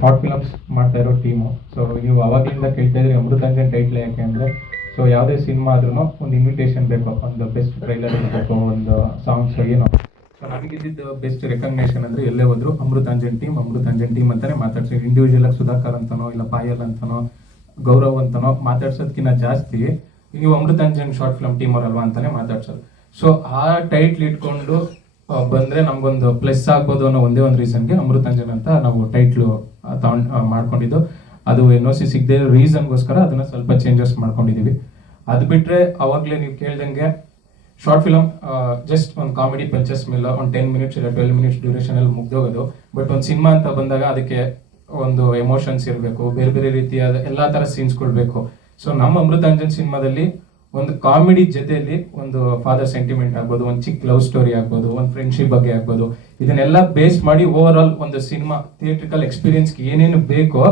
Short films ಮಾಡ್ತಾ ಇರೋ team. So ನೀವು ಅವಾಗಲಿಂದ ಕೇಳ್ತಾ ಇದ್ರಿ ಅಮೃತಾಂಜನ್ ಟೈಟ್ಲ್ ಯಾಕೆ ಅಂದರೆ, ಸೊ ಯಾವುದೇ ಸಿನಿಮಾ ಆದ್ರೂ ಒಂದು ಇನ್ವಿಟೇಷನ್ ಬೇಕು, ಒಂದು ಬೆಸ್ಟ್ ಟ್ರೈಲರ್ ಇರಬೇಕು, ಒಂದು ಸಾಂಗ್ಸ್ ಏನೋ. ಸೊ ನಮಗಿದ್ದಿದ್ದು ಬೆಸ್ಟ್ ರೆಕಗ್ನೇಷನ್ ಅಂದರೆ ಎಲ್ಲೇ ಹೋದ್ರು ಅಮೃತಾಂಜನ್ ಟೀಮ್ ಅಂತಲೇ ಮಾತಾಡ್ತೀವಿ. ಇಂಡಿವಿಜುವಲ್ ಆಗಿ ಸುಧಾಕರ್ ಅಂತನೋ ಇಲ್ಲ ಪಾಯಲ್ ಅಂತನೋ ಗೌರವ್ ಅಂತನೋ ಮಾತಾಡ್ಸೋದಕ್ಕಿಂತ ಜಾಸ್ತಿ ನೀವು ಅಮೃತಾಂಜನ್ ಶಾರ್ಟ್ ಫಿಲಮ್ ಟೀಮ್ ಅವರಲ್ವಾ ಅಂತಾನೆ ಮಾತಾಡ್ಸೋದು. ಸೊ ಆ ಟೈಟ್ಲ್ ಇಟ್ಕೊಂಡು ಬಂದರೆ ನಮಗೊಂದು ಪ್ಲಸ್ ಆಗ್ಬೋದು ಅನ್ನೋ ಒಂದೇ ಒಂದು ರೀಸನ್ಗೆ ಅಮೃತಾಂಜನ್ ಅಂತ ನಾವು ಟೈಟ್ಲು ಮಾಡ್ಕೊಂಡಿದ್ದು. ಅದು NOC ಸಿಗದೆ ರೀಸನ್ಗೋಸ್ಕರ ಅದನ್ನು ಸ್ವಲ್ಪ ಚೇಂಜಸ್ ಮಾಡ್ಕೊಂಡಿದ್ದೀವಿ. ಅದು ಬಿಟ್ಟರೆ ಅವಾಗಲೇ ನೀವು ಕೇಳ್ದಂಗೆ ಶಾರ್ಟ್ ಫಿಲಮ್ ಜಸ್ಟ್ ಒಂದು ಕಾಮಿಡಿ ಪಂಚಸ್ ಮೇಲೆ ಒಂದು 10 ಮಿನಿಟ್ಸ್ ಇಲ್ಲ 12 ಮಿನಿಟ್ಸ್ ಡ್ಯೂರೇಷನಲ್ಲಿ ಮುಗ್ದೋಗೋದು. ಬಟ್ ಒಂದು ಸಿನಿಮಾ ಅಂತ ಬಂದಾಗ ಅದಕ್ಕೆ ಒಂದು ಎಮೋಷನ್ಸ್ ಇರಬೇಕು, ಬೇರೆ ಬೇರೆ ರೀತಿಯಾದ ಎಲ್ಲ ಥರ ಸೀನ್ಸ್ಗಳು ಬೇಕು. ಸೊ ನಮ್ಮ ಅಮೃತಾಂಜನ್ ಸಿನಿಮಾದಲ್ಲಿ ಒಂದು ಕಾಮಿಡಿ ಜೊತೆಯಲ್ಲಿ ಒಂದು ಫಾದರ್ ಸೆಂಟಿಮೆಂಟ್ ಆಗ್ಬೋದು, ಒಂದು ಚಿಕ್ಕ ಲವ್ ಸ್ಟೋರಿ ಆಗ್ಬೋದು, ಒಂದು ಫ್ರೆಂಡ್ಶಿಪ್ ಬಗ್ಗೆ ಆಗ್ಬೋದು, ಇದನ್ನೆಲ್ಲ ಬೇಸ್ ಮಾಡಿ ಓವರ್ ಆಲ್ ಒಂದು ಸಿನಿಮಾ ಥಿಯೇಟ್ರಿಕಲ್ ಎಕ್ಸ್ಪೀರಿಯನ್ಸ್ಗೆ ಏನೇನು ಬೇಕೋ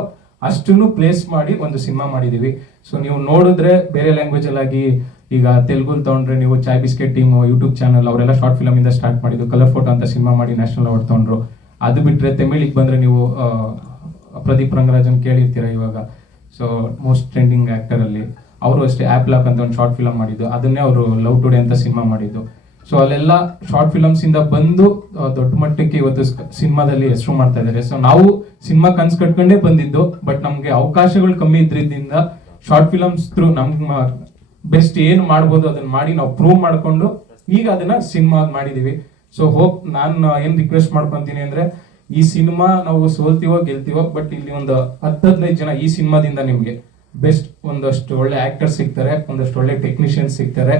ಅಷ್ಟನ್ನು ಪ್ಲೇಸ್ ಮಾಡಿ ಒಂದು ಸಿನಿಮಾ ಮಾಡಿದ್ದೀವಿ. ಸೊ ನೀವು ನೋಡಿದ್ರೆ ಬೇರೆ ಲ್ಯಾಂಗ್ವೇಜಲ್ಲಾಗಿ ಈಗ ತೆಲುಗುಲ್ ತೊಗೊಂಡ್ರೆ ನೀವು ಚಾಯ್ ಬಿಸ್ಕೆಟ್ ಟೀಮು ಯೂಟ್ಯೂಬ್ ಚಾನಲ್ ಅವರೆಲ್ಲ ಶಾರ್ಟ್ ಫಿಲಮಿಂದ ಸ್ಟಾರ್ಟ್ ಮಾಡಿದ್ದು, ಕಲರ್ ಫೋಟೋ ಅಂತ ಸಿನಿಮಾ ಮಾಡಿ ನ್ಯಾಷನಲ್ ಅವಾರ್ಡ್ ತೊಗೊಂಡ್ರು. ಅದು ಬಿಟ್ಟರೆ ತಮಿಳಿಗೆ ಬಂದರೆ ನೀವು ಪ್ರದೀಪ್ ರಂಗರಾಜನ್ ಕೇಳಿರ್ತೀರ ಇವಾಗ. ಸೊ ಮೋಸ್ಟ್ ಟ್ರೆಂಡಿಂಗ್ ಆ್ಯಕ್ಟರಲ್ಲಿ ಅವರು ಅಷ್ಟೇ ಆ್ಯಪ್ ಅಂತ ಒಂದು ಶಾರ್ಟ್ ಫಿಲಮ್ ಮಾಡಿದ್ದು, ಅದನ್ನೇ ಅವರು ಲವ್ ಟುಡೇ ಅಂತ ಸಿನಿಮಾ ಮಾಡಿದ್ದು. ಸೊ ಅಲ್ಲೆಲ್ಲ ಶಾರ್ಟ್ ಫಿಲಮ್ಸಿಂದ ಬಂದು ದೊಡ್ಡ ಮಟ್ಟಕ್ಕೆ ಇವತ್ತು ಸಿನಿಮಾದಲ್ಲಿ ಹೆಸರು ಮಾಡ್ತಾ ಇದ್ದಾರೆ. ಸೊ ನಾವು ಸಿನಿಮಾ ಕನ್ಸು ಕಟ್ಕೊಂಡೇ ಬಂದಿದ್ದು, ಬಟ್ ನಮಗೆ ಅವಕಾಶಗಳು ಕಮ್ಮಿ ಇದ್ರಿಂದ ಶಾರ್ಟ್ ಫಿಲಮ್ಸ್ ಥ್ರೂ ನಮ್ಮ ಬೆಸ್ಟ್ ಏನು ಮಾಡ್ಬೋದು ಅದನ್ನ ಮಾಡಿ ನಾವು ಪ್ರೂವ್ ಮಾಡಿಕೊಂಡು ಈಗ ಅದನ್ನ ಸಿನಿಮಾ ಮಾಡಿದೀವಿ. ಸೊ ಹೋಪ್ ನಾನು ಏನು ರಿಕ್ವೆಸ್ಟ್ ಮಾಡ್ಕೊತೀನಿ ಅಂದರೆ, ಈ ಸಿನಿಮಾ ನಾವು ಸೋಲ್ತೀವೋ ಗೆಲ್ತೀವೋ, ಬಟ್ ಇಲ್ಲಿ ಒಂದು 10-15 ಜನ ಈ ಸಿನಿಮಾದಿಂದ ನಿಮಗೆ ಬೆಸ್ಟ್ ಒಂದಷ್ಟು ಒಳ್ಳೆ ಆಕ್ಟರ್ಸ್ ಸಿಗ್ತಾರೆ, ಒಂದಷ್ಟು ಒಳ್ಳೆ ಟೆಕ್ನಿಷಿಯನ್ಸ್ ಸಿಗ್ತಾರೆ.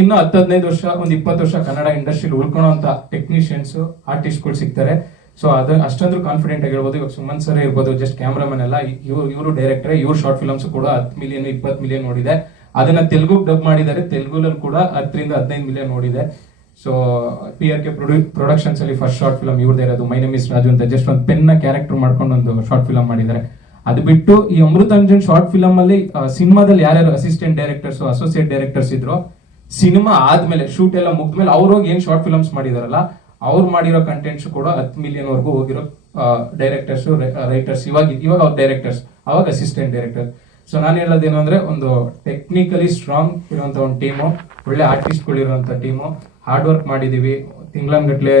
ಇನ್ನು 10-15 ವರ್ಷ, ಒಂದು 20 ವರ್ಷ ಕನ್ನಡ ಇಂಡಸ್ಟ್ರಿಲಿ ಉಳ್ಕೊಳ್ಳೋಂಥ ಟೆಕ್ನಿಷಿಯನ್ಸ್ ಆರ್ಟಿಸ್ಟ್ಗಳು ಸಿಗ್ತಾರೆ. ಸೊ ಅದು ಅಷ್ಟೊಂದು ಕಾನ್ಫಿಡೆಂಟ್ ಆಗಿ ಹೇಳ್ಬೋದು. ಇವಾಗ ಸುಮನ್ ಸರ್ ಇರ್ಬೋದು, ಜಸ್ಟ್ ಕ್ಯಾಮ್ರಾಮನ್ ಎಲ್ಲ, ಇವರು ಡೈರೆಕ್ಟರ್, ಇವ್ರ ಶಾರ್ಟ್ ಫಿಲಮ್ಸ್ ಕೂಡ 10 ಮಿಲಿಯನ್ 20 ಮಿಲಿಯನ್ ನೋಡಿದೆ. ಅದನ್ನ ತೆಲುಗು ಡಬ್ ಮಾಡಿದ್ದಾರೆ, ತೆಲುಗುಲಲ್ಲಿ ಕೂಡ 10-15 ಮಿಲಿಯನ್ ನೋಡಿದೆ. ಸೊ PRK ಪ್ರೊಡಕ್ಷನ್ಸ್ ಅಲ್ಲಿ ಫಸ್ಟ್ ಶಾರ್ಟ್ ಫಿಲಮ್ ಇವ್ರದೇ ಇರೋದು, ಮೈ ನೇಮ್ ಇಸ್ ರಾಜು ಅಂತ ಜಸ್ಟ್ ಒಂದು ಪೆನ್ನ ಕ್ಯಾರೆಕ್ಟರ್ ಮಾಡ್ಕೊಂಡು ಒಂದು ಶಾರ್ಟ್ ಫಿಲಮ್ ಮಾಡಿದ್ದಾರೆ. ಅದು ಬಿಟ್ಟು ಈ ಅಮೃತಾಂಜನ್ ಶಾರ್ಟ್ ಫಿಲಮ್ ಅಲ್ಲಿ ಸಿನಿಮಾದಲ್ಲಿ ಯಾರ್ಯಾರು ಅಸಿಸ್ಟೆಂಟ್ ಡೈರೆಕ್ಟರ್ಸ್, ಅಸೋಸಿಯೇಟ್ ಡೈರೆಕ್ಟರ್ಸ್ ಇದ್ರು, ಸಿನಿಮಾ ಆದ್ಮೇಲೆ ಶೂಟ್ ಎಲ್ಲ ಮುಗ್ದ್ಮೇಲೆ ಅವ್ರೋಗಿ ಏನ್ ಶಾರ್ಟ್ ಫಿಲಮ್ಸ್ ಮಾಡಿದಾರಲ್ಲ, ಅವ್ರು ಮಾಡಿರೋ ಕಂಟೆಂಟ್ಸ್ ಕೂಡ 10 ಮಿಲಿಯನ್ ವರ್ಗೂ ಹೋಗಿರೋ ಡೈರೆಕ್ಟರ್ಸ್, ರೈಟರ್ಸ್, ಇವಾಗ ಅವ್ರ ಡೈರೆಕ್ಟರ್ಸ್, ಅವಾಗ ಅಸಿಸ್ಟೆಂಟ್ ಡೈರೆಕ್ಟರ್. ಸೊ ನಾನು ಹೇಳೋದೇನು ಅಂದ್ರೆ, ಒಂದು ಟೆಕ್ನಿಕಲಿ ಸ್ಟ್ರಾಂಗ್ ಇರುವಂತ ಒಂದು ಟೀಮು, ಒಳ್ಳೆ ಆರ್ಟಿಸ್ಟ್ಗಳು ಇರುವಂತ ಟೀಮು, ಹಾರ್ಡ್ ವರ್ಕ್ ಮಾಡಿದೀವಿ, ತಿಂಗಳಂಗಟ್ಲೆ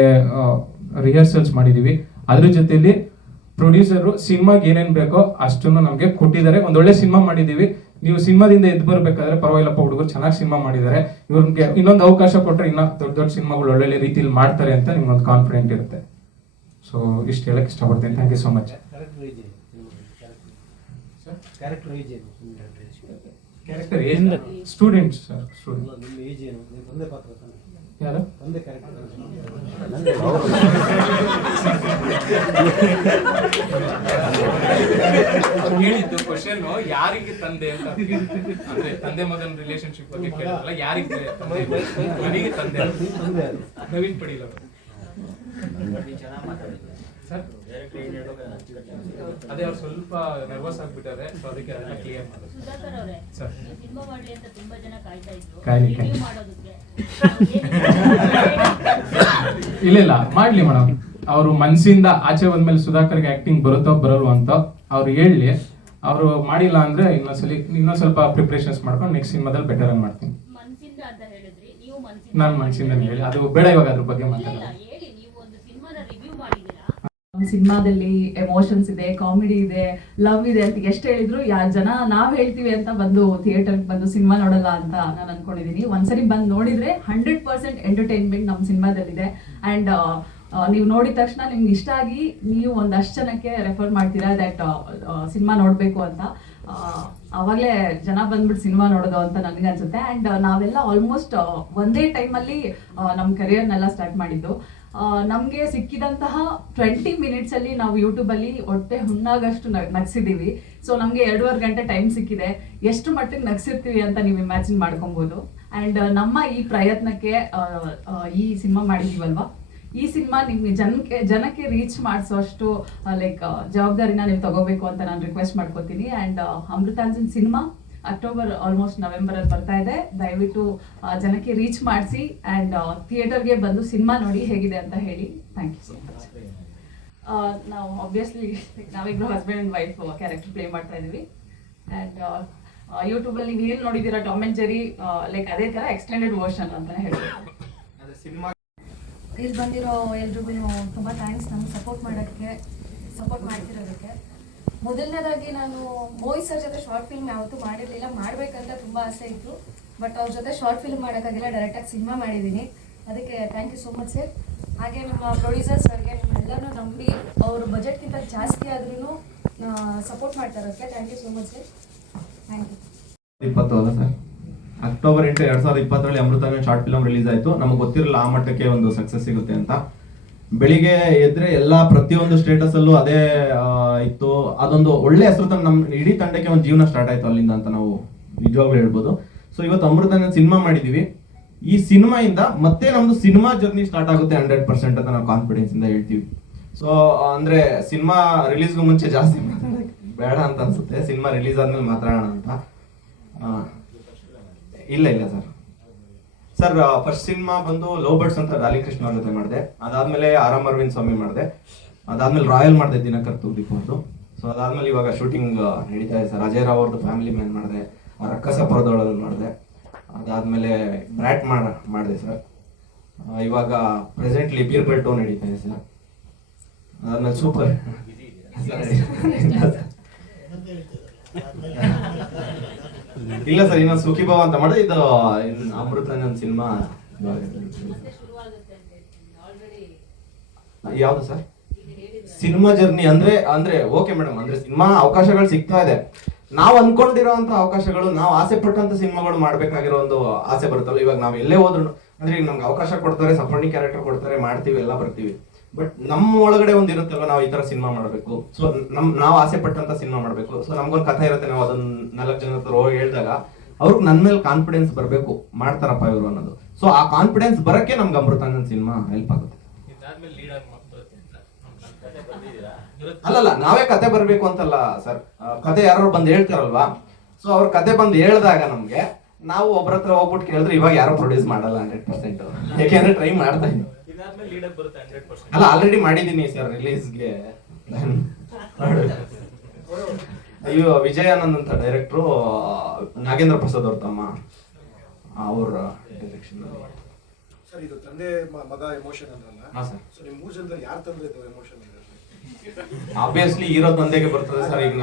ರಿಹರ್ಸಲ್ಸ್ ಮಾಡಿದೀವಿ. ಅದ್ರ ಜೊತೆಲಿ ಪ್ರೊಡ್ಯೂಸರು ಸಿನಿಮಾಗೆ ಏನೇನ್ ಬೇಕೋ ಅಷ್ಟನ್ನು ನಮ್ಗೆ ಕೊಟ್ಟಿದ್ದಾರೆ. ಒಂದೊಳ್ಳೆ ಸಿನಿಮಾ ಮಾಡಿದೀವಿ. ನೀವು ಸಿನಿಮಾದಿಂದ ಎದ್ದು ಬರ್ಬೇಕಾದ್ರೆ ಪರವಾಗಿಲ್ಲಪ್ಪ, ಹುಡುಗರು ಚೆನ್ನಾಗಿ ಸಿನಿಮಾ ಮಾಡಿದ್ದಾರೆ, ಇವ್ರಿಗೆ ಇನ್ನೊಂದು ಅವಕಾಶ ಕೊಟ್ಟರೆ ಇನ್ನ ದೊಡ್ಡ ದೊಡ್ಡ ಸಿನಿಮಾಗಳು ಒಳ್ಳೊಳ್ಳೆ ರೀತಿಯಲ್ಲಿ ಮಾಡ್ತಾರೆ ಅಂತ ನಿಮ್ಗೊಂದು ಕಾನ್ಫಿಡೆಂಟ್ ಇರುತ್ತೆ. ಸೊ ಇಷ್ಟು ಹೇಳಕ್ ಇಷ್ಟಪಡ್ತೀನಿ. Thank you so much. Character age students sir, ಯಾರು ಕೇಳಿದ್ದು ಕ್ವಶನ್ ಯಾರಿಗೆ ತಂದೆ ಅಂತ, ಅಂದ್ರೆ ತಂದೆ ಮಗನ ರಿಲೇಶನ್ಶಿಪ್ ಬಗ್ಗೆ ಕೇಳಿದ್ರಲ್ಲ, ಯಾರಿಗೆ ನನಗೆ ತಂದೆ ನವೀನ್ ಪಡೀಲ್ ಅವರು ಸರ್. ಅದೇ ಅವ್ರು ಸ್ವಲ್ಪ ನರ್ವಸ್ ಆಗ್ಬಿಟ್ಟಾರೆ, ಸೊ ಅದಕ್ಕೆ ಅದನ್ನ ಕ್ಲಿಯರ್ ಮಾಡೋದು ಸರ್. ಇಲ್ಲ ಮಾಡ್ಲಿ ಮೇಡಮ್, ಅವರು ಮನ್ಸಿಂದ ಆಚೆ ಬಂದ್ಮೇಲೆ ಸುಧಾಕರ್ಗೆ ಆಕ್ಟಿಂಗ್ ಬರುತ್ತೋ ಬರಲ್ವ ಅಂತ ಅವ್ರು ಹೇಳಿ, ಅವರು ಮಾಡಿಲ್ಲ ಅಂದ್ರೆ ಇನ್ನೊಂದ್ ಸ್ವಲ್ಪ ಪ್ರಿಪರೇಷನ್ಸ್ ಮಾಡ್ಕೊಂಡು ನೆಕ್ಸ್ಟ್ ಸಿನಿಮಾದಲ್ಲಿ ಬೆಟರ್ ಆಗಿ ಮಾಡ್ತೀನಿ. ನಾನು ಮನ್ಸಿಂದ ಹೇಳಿ, ಅದು ಬೇಡ ಇವಾಗ ಅದ್ರ ಬಗ್ಗೆ ಮಾತಾಡೋದು. ಸಿನಿಮಾದಲ್ಲಿ ಎಮೋಷನ್ಸ್ ಇದೆ, ಕಾಮಿಡಿ ಇದೆ, ಲವ್ ಇದೆ ಅಂತ ಎಷ್ಟು ಹೇಳಿದ್ರು ಜನ ನಾವ್ ಹೇಳ್ತೀವಿ ಅಂತ ಬಂದು ಥಿಯೇಟರ್ ಬಂದು ಸಿನಿಮಾ ನೋಡಲ್ಲ ಅಂತ ನಾನು ಅನ್ಕೊಂಡಿದೀನಿ. ಒಂದ್ಸರಿ ಬಂದು ನೋಡಿದ್ರೆ 100% ಎಂಟರ್ಟೈನ್ಮೆಂಟ್ ನಮ್ಮ ಸಿನಿಮಾದಲ್ಲಿದೆ. ಅಂಡ್ ನೀವು ನೋಡಿದ ತಕ್ಷಣ ನಿಮ್ಗೆ ಇಷ್ಟ ಆಗಿ ನೀವು ಒಂದಷ್ಟು ಜನಕ್ಕೆ ರೆಫರ್ ಮಾಡ್ತೀರಾ ದಟ್ ಸಿನಿಮಾ ನೋಡ್ಬೇಕು ಅಂತ. ಅವಾಗಲೇ ಜನ ಬಂದ್ಬಿಟ್ಟು ಸಿನಿಮಾ ನೋಡೋದು ಅಂತ ನನಗೆ ಅನ್ಸುತ್ತೆ. ಅಂಡ್ ನಾವೆಲ್ಲ ಆಲ್ಮೋಸ್ಟ್ ಒಂದೇ ಟೈಮಲ್ಲಿ ನಮ್ಮ ಕರಿಯರ್ನೆಲ್ಲ ಸ್ಟಾರ್ಟ್ ಮಾಡಿದ್ದು. ನಮಗೆ ಸಿಕ್ಕಿದಂತಹ 20 ಮಿನಿಟ್ಸ್ ಅಲ್ಲಿ ನಾವು ಯೂಟ್ಯೂಬಲ್ಲಿ ಹೊಟ್ಟೆ ಹುಣ್ಣಾಗಷ್ಟು ನಗ್ಸಿದೀವಿ. ಸೊ ನಮಗೆ 2.5 ಗಂಟೆ ಟೈಮ್ ಸಿಕ್ಕಿದೆ. ಎಷ್ಟು ಮಟ್ಟಿಗೆ ನಗ್ಸಿರ್ತೀವಿ ಅಂತ ನೀವು ಇಮ್ಯಾಜಿನ್ ಮಾಡ್ಕೊಬಹುದು. ಅಂಡ್ ನಮ್ಮ ಈ ಪ್ರಯತ್ನಕ್ಕೆ ಈ ಸಿನಿಮಾ ಮಾಡಿದೀವಲ್ವಾ, ಈ ಸಿನಿಮಾ ನಿಮ್ಗೆ ಜನಕ್ಕೆ ರೀಚ್ ಮಾಡಿಸೋಷ್ಟು ಜವಾಬ್ದಾರಿನ ನೀವು ತಗೋಬೇಕು ಅಂತ ನಾನು ರಿಕ್ವೆಸ್ಟ್ ಮಾಡ್ಕೋತೀನಿ. And Amrutanjan cinema October almost November ಅಲ್ಲಿ ಬರ್ತಾ ಇದೆ. ದಯವಿಟ್ಟು ಜನಕ್ಕೆ ರೀಚ್ ಮಾಡಿಸಿ ಅಂಡ್ ಥಿಯೇಟರ್ಗೆ ಬಂದು ಸಿನಿಮಾ ನೋಡಿ ಹೇಗಿದೆ ಅಂತ ಹೇಳಿ. Thank you so much. ನಾವು ಆಬ್ವಿಯಸ್ಲಿ ನಾವಿಬ್ರು husband and wife character play ಮಾಡ್ತಾ ಇದೀವಿ. ಆ್ಯಂಡ್ ಯೂಟ್ಯೂಬಲ್ಲಿ ನೀವು ಏನು ನೋಡಿದ್ದೀರಾ ಟಾಮ್ ಆ್ಯಂಡ್ ಜೆರಿ, ಲೈಕ್ ಅದೇ ಥರ ಎಕ್ಸ್ಟೆಂಡೆಡ್ ವರ್ಷನ್ ಅಂತಲೇ ಹೇಳ್ಬೋದು. ಇಲ್ಲಿ ಬಂದಿರೋ ಎಲ್ರಿಗೂ ತುಂಬ ಥ್ಯಾಂಕ್ಸ್ ನಮ್ಗೆ ಸಪೋರ್ಟ್ ಮಾಡ್ತಿರೋದಕ್ಕೆ. ಮೊದಲನೇದಾಗಿ ನಾನು ಮೋಹಿತ್ ಸರ್ ಜೊತೆ ಶಾರ್ಟ್ ಫಿಲ್ಮ್ ಯಾವತ್ತೂ ಮಾಡಿರಲಿಲ್ಲ, ಮಾಡಬೇಕಂತ ತುಂಬ ಆಸೆ ಇತ್ತು. ಬಟ್ ಅವ್ರ ಜೊತೆ ಶಾರ್ಟ್ ಫಿಲ್ಮ್ ಮಾಡೋಕ್ಕಾಗಿಲ್ಲ, ಡೈರೆಕ್ಟಾಗಿ ಸಿನಿಮಾ ಮಾಡಿದ್ದೀನಿ. ಅದಕ್ಕೆ thank you so much sir. ಹಾಗೆ ನಮ್ಮ ಪ್ರೊಡ್ಯೂಸರ್ ಸರ್ಗೆ ನಿಮ್ಮೆಲ್ಲರೂ ನಂಬಿ ಅವ್ರ ಬಜೆಟ್ಗಿಂತ ಜಾಸ್ತಿ ಆದ್ರೂ ಸಪೋರ್ಟ್ ಮಾಡ್ತಾ ಇರೋದಕ್ಕೆ thank you so much sir. Thank you. 20 ಅಲ್ಲ ಸರ್, ಅಕ್ಟೋಬರ್ 8, 2020ರಲ್ಲಿ ಅಮೃತನ ಶಾರ್ಟ್ ಫಿಲ್ಮ್ ರಿಲೀಸ್ ಆಯಿತು. ನಮಗೆ ಗೊತ್ತಿರಲಿಲ್ಲ ಆ ಮಟ್ಟಕ್ಕೆ ಒಂದು ಸಕ್ಸಸ್ ಸಿಗುತ್ತೆ ಅಂತ. ಬೆಳಿಗ್ಗೆ ಎದ್ರೆ ಎಲ್ಲ ಪ್ರತಿಯೊಂದು ಸ್ಟೇಟಸ್ ಅಲ್ಲೂ ಅದೇ ಇತ್ತು. ಅದೊಂದು ಒಳ್ಳೆ ಹೆಸರು ನಮ್ಮ ಇಡೀ ತಂಡಕ್ಕೆ ಒಂದು ಜೀವನ ಸ್ಟಾರ್ಟ್ ಆಯ್ತು ಅಲ್ಲಿಂದ ಅಂತ ನಾವು ನಿಜವಾಗ್ಲೂ ಹೇಳ್ಬೋದು. ಸೊ ಇವತ್ತು ಅಮೃತನ ಸಿನಿಮಾ ಮಾಡಿದೀವಿ. ಈ ಸಿನಿಮಾ ಇಂದ ಮತ್ತೆ ನಮ್ದು ಸಿನಿಮಾ ಜರ್ನಿ ಸ್ಟಾರ್ಟ್ ಆಗುತ್ತೆ 100% ಅಂತ ನಾವು ಕಾನ್ಫಿಡೆನ್ಸ್ ಇಂದ ಹೇಳ್ತೀವಿ. ಸೊ ಅಂದ್ರೆ ಸಿನಿಮಾ ರಿಲೀಸ್ಗೂ ಮುಂಚೆ ಜಾಸ್ತಿ ಬೇಡ ಅಂತ ಅನ್ಸುತ್ತೆ, ಸಿನಿಮಾ ರಿಲೀಸ್ ಆದ್ಮೇಲೆ ಮಾತಾಡೋಣ ಅಂತ. ಇಲ್ಲ ಸರ್ ಫಸ್ಟ್ ಸಿನಿಮಾ ಬಂದು ಲವ್ ಬರ್ಡ್ಸ್ ಅಂತ ಡಾರ್ಲಿಂಗ್ ಕೃಷ್ಣ ಅವ್ರ ಜೊತೆ ಮಾಡಿದೆ. ಅದಾದ್ಮೇಲೆ ಆರಾಮ್ ಅರವಿಂದ್ ಸ್ವಾಮಿ ಮಾಡಿದೆ. ಅದಾದ್ಮೇಲೆ ರಾಯಲ್ ಮಾಡಿದೆ ದಿನಕರ್ ತೂದೀಪ್ ಅವ್ರದ್ದು. ಸೊ ಅದಾದ್ಮೇಲೆ ಇವಾಗ ಶೂಟಿಂಗ್ ನಡೀತಾ ಇದೆ ಸರ್. ಅಜಯ್ ರಾವ್ ಅವ್ರದ್ದು ಫ್ಯಾಮಿಲಿ ಮ್ಯಾನ್ ಮಾಡಿದೆ, ರಕ್ಕಸಪುರದೊಳಲ್ಲಿ ಮಾಡಿದೆ. ಅದಾದ್ಮೇಲೆ ಬ್ರ್ಯಾಟ್ ಮಾಡಿದೆ ಸರ್. ಇವಾಗ ಪ್ರೆಸೆಂಟ್ಲಿ ಬೀರ್ಬಲ್ 2 ನಡೀತಾ ಇದೆ ಸರ್. ಅದಾದ್ಮೇಲೆ ಸೂಪರ್ ಇಲ್ಲ ಸರ್, ಇನ್ನೊಂದು ಸುಖಿಭಾವ ಅಂತ ಮಾಡಿದೆ. ಇದು ಅಮೃತ ನನ್ನ ಸಿನಿಮಾ ಯಾವ್ದು ಸರ್? ಸಿನಿಮಾ ಜರ್ನಿ ಅಂದ್ರೆ ಓಕೆ ಮೇಡಮ್, ಅಂದ್ರೆ ಸಿನಿಮಾ ಅವಕಾಶಗಳು ಸಿಗ್ತಾ ಇದೆ. ನಾವು ಅನ್ಕೊಂಡಿರೋಂತ ಅವಕಾಶಗಳು, ನಾವು ಆಸೆ ಪಟ್ಟಂತ ಸಿನಿಮಾಗಳು ಮಾಡ್ಬೇಕಾಗಿರೋ ಒಂದು ಆಸೆ ಬರುತ್ತಲ್ಲ. ಇವಾಗ ನಾವ್ ಎಲ್ಲೇ ಹೋದ್ರು ಅಂದ್ರೆ ಈಗ ನಮ್ಗೆ ಅವಕಾಶ ಕೊಡ್ತಾರೆ, ಸಪೋರ್ಟಿಂಗ್ ಕ್ಯಾರೆಕ್ಟರ್ ಕೊಡ್ತಾರೆ, ಮಾಡ್ತೀವಿ, ಎಲ್ಲ ಬರ್ತೀವಿ. ಬಟ್ ನಮ್ಮ ಒಳಗಡೆ ಒಂದ್ ಇರುತ್ತಲ್ಲ, ನಾವು ಈ ತರ ಸಿನಿಮಾ ಮಾಡ್ಬೇಕು, ಸೊ ನಾವು ಆಸೆ ಪಟ್ಟಂತ ಸಿನಿಮಾ ಮಾಡ್ಬೇಕು. ಸೊ ನಮ್ಗೊಂದು ಕಥೆ ಇರುತ್ತೆ, ನಾವು ಅದನ್ನ 4 ಜನ ಹತ್ರ ಹೋಗಿ ಹೇಳಿದಾಗ ಅವ್ರಿಗೆ ನನ್ ಮೇಲೆ ಕಾನ್ಫಿಡೆನ್ಸ್ ಬರ್ಬೇಕು, ಮಾಡ್ತಾರಪ್ಪ ಇವರು ಅನ್ನೋದು. ಸೊ ಆ ಕಾನ್ಫಿಡೆನ್ಸ್ ಬರಕ್ಕೆ ನಮ್ಗೆ ಅಮೃತಾನಂದ್ ಸಿನಿಮಾ ಹೆಲ್ಪ್ ಆಗುತ್ತೆ. ಅಲ್ಲಲ್ಲ, ನಾವೇ ಕತೆ ಬರ್ಬೇಕು ಅಂತಲ್ಲ ಸರ್, ಕತೆ ಯಾರು ಬಂದು ಹೇಳ್ತಾರಲ್ವಾ. ಸೊ ಅವ್ರ ಕತೆ ಬಂದು ಹೇಳಿದಾಗ ನಮ್ಗೆ ನಾವು ಒಬ್ರ ಹತ್ರ ಹೋಗ್ಬಿಟ್ಟು ಕೇಳಿದ್ರೆ ಇವಾಗ ಯಾರು ಪ್ರೊಡ್ಯೂಸ್ ಮಾಡಲ್ಲ 100%. ಯಾಕೆಂದ್ರೆ ಟ್ರೈ ಮಾಡ್ತಾ ಇದ್ದೀನಿ. ಅಲ್ಲ ಆಲ್ರೆಡಿ ಮಾಡಿದೀನಿ ಸರ್ ರಿಲೀಸ್ಗೆ. ಅಯ್ಯೋ ವಿಜಯಾನಂದ್ ಅಂತ ಡೈರೆಕ್ಟ್ರು, ನಾಗೇಂದ್ರ ಪ್ರಸಾದ್ ಅವ್ರ ತಮ್ಮ, ಅವ್ರ ಡೈರೆಕ್ಷನ್. ಸರ್ ಇದು ತಂದೆ ಮಗ ಎಮೋಷನ್ ಅಂದ್ರಲ್ಲ. ಹಾ ಸರ್. ಸೊ ನಿಮ್ಮ 3 ಜನದಲ್ಲಿ ಯಾರು ತಂದೆ ಇದು ಎಮೋಷನ್ ಇದೆ? ಆಬ್ವಿಯಸ್ಲಿ ಹೀರೋ ತಂದೆಗೆ ಬರ್ತದೆ ಸರ್. ಈಗ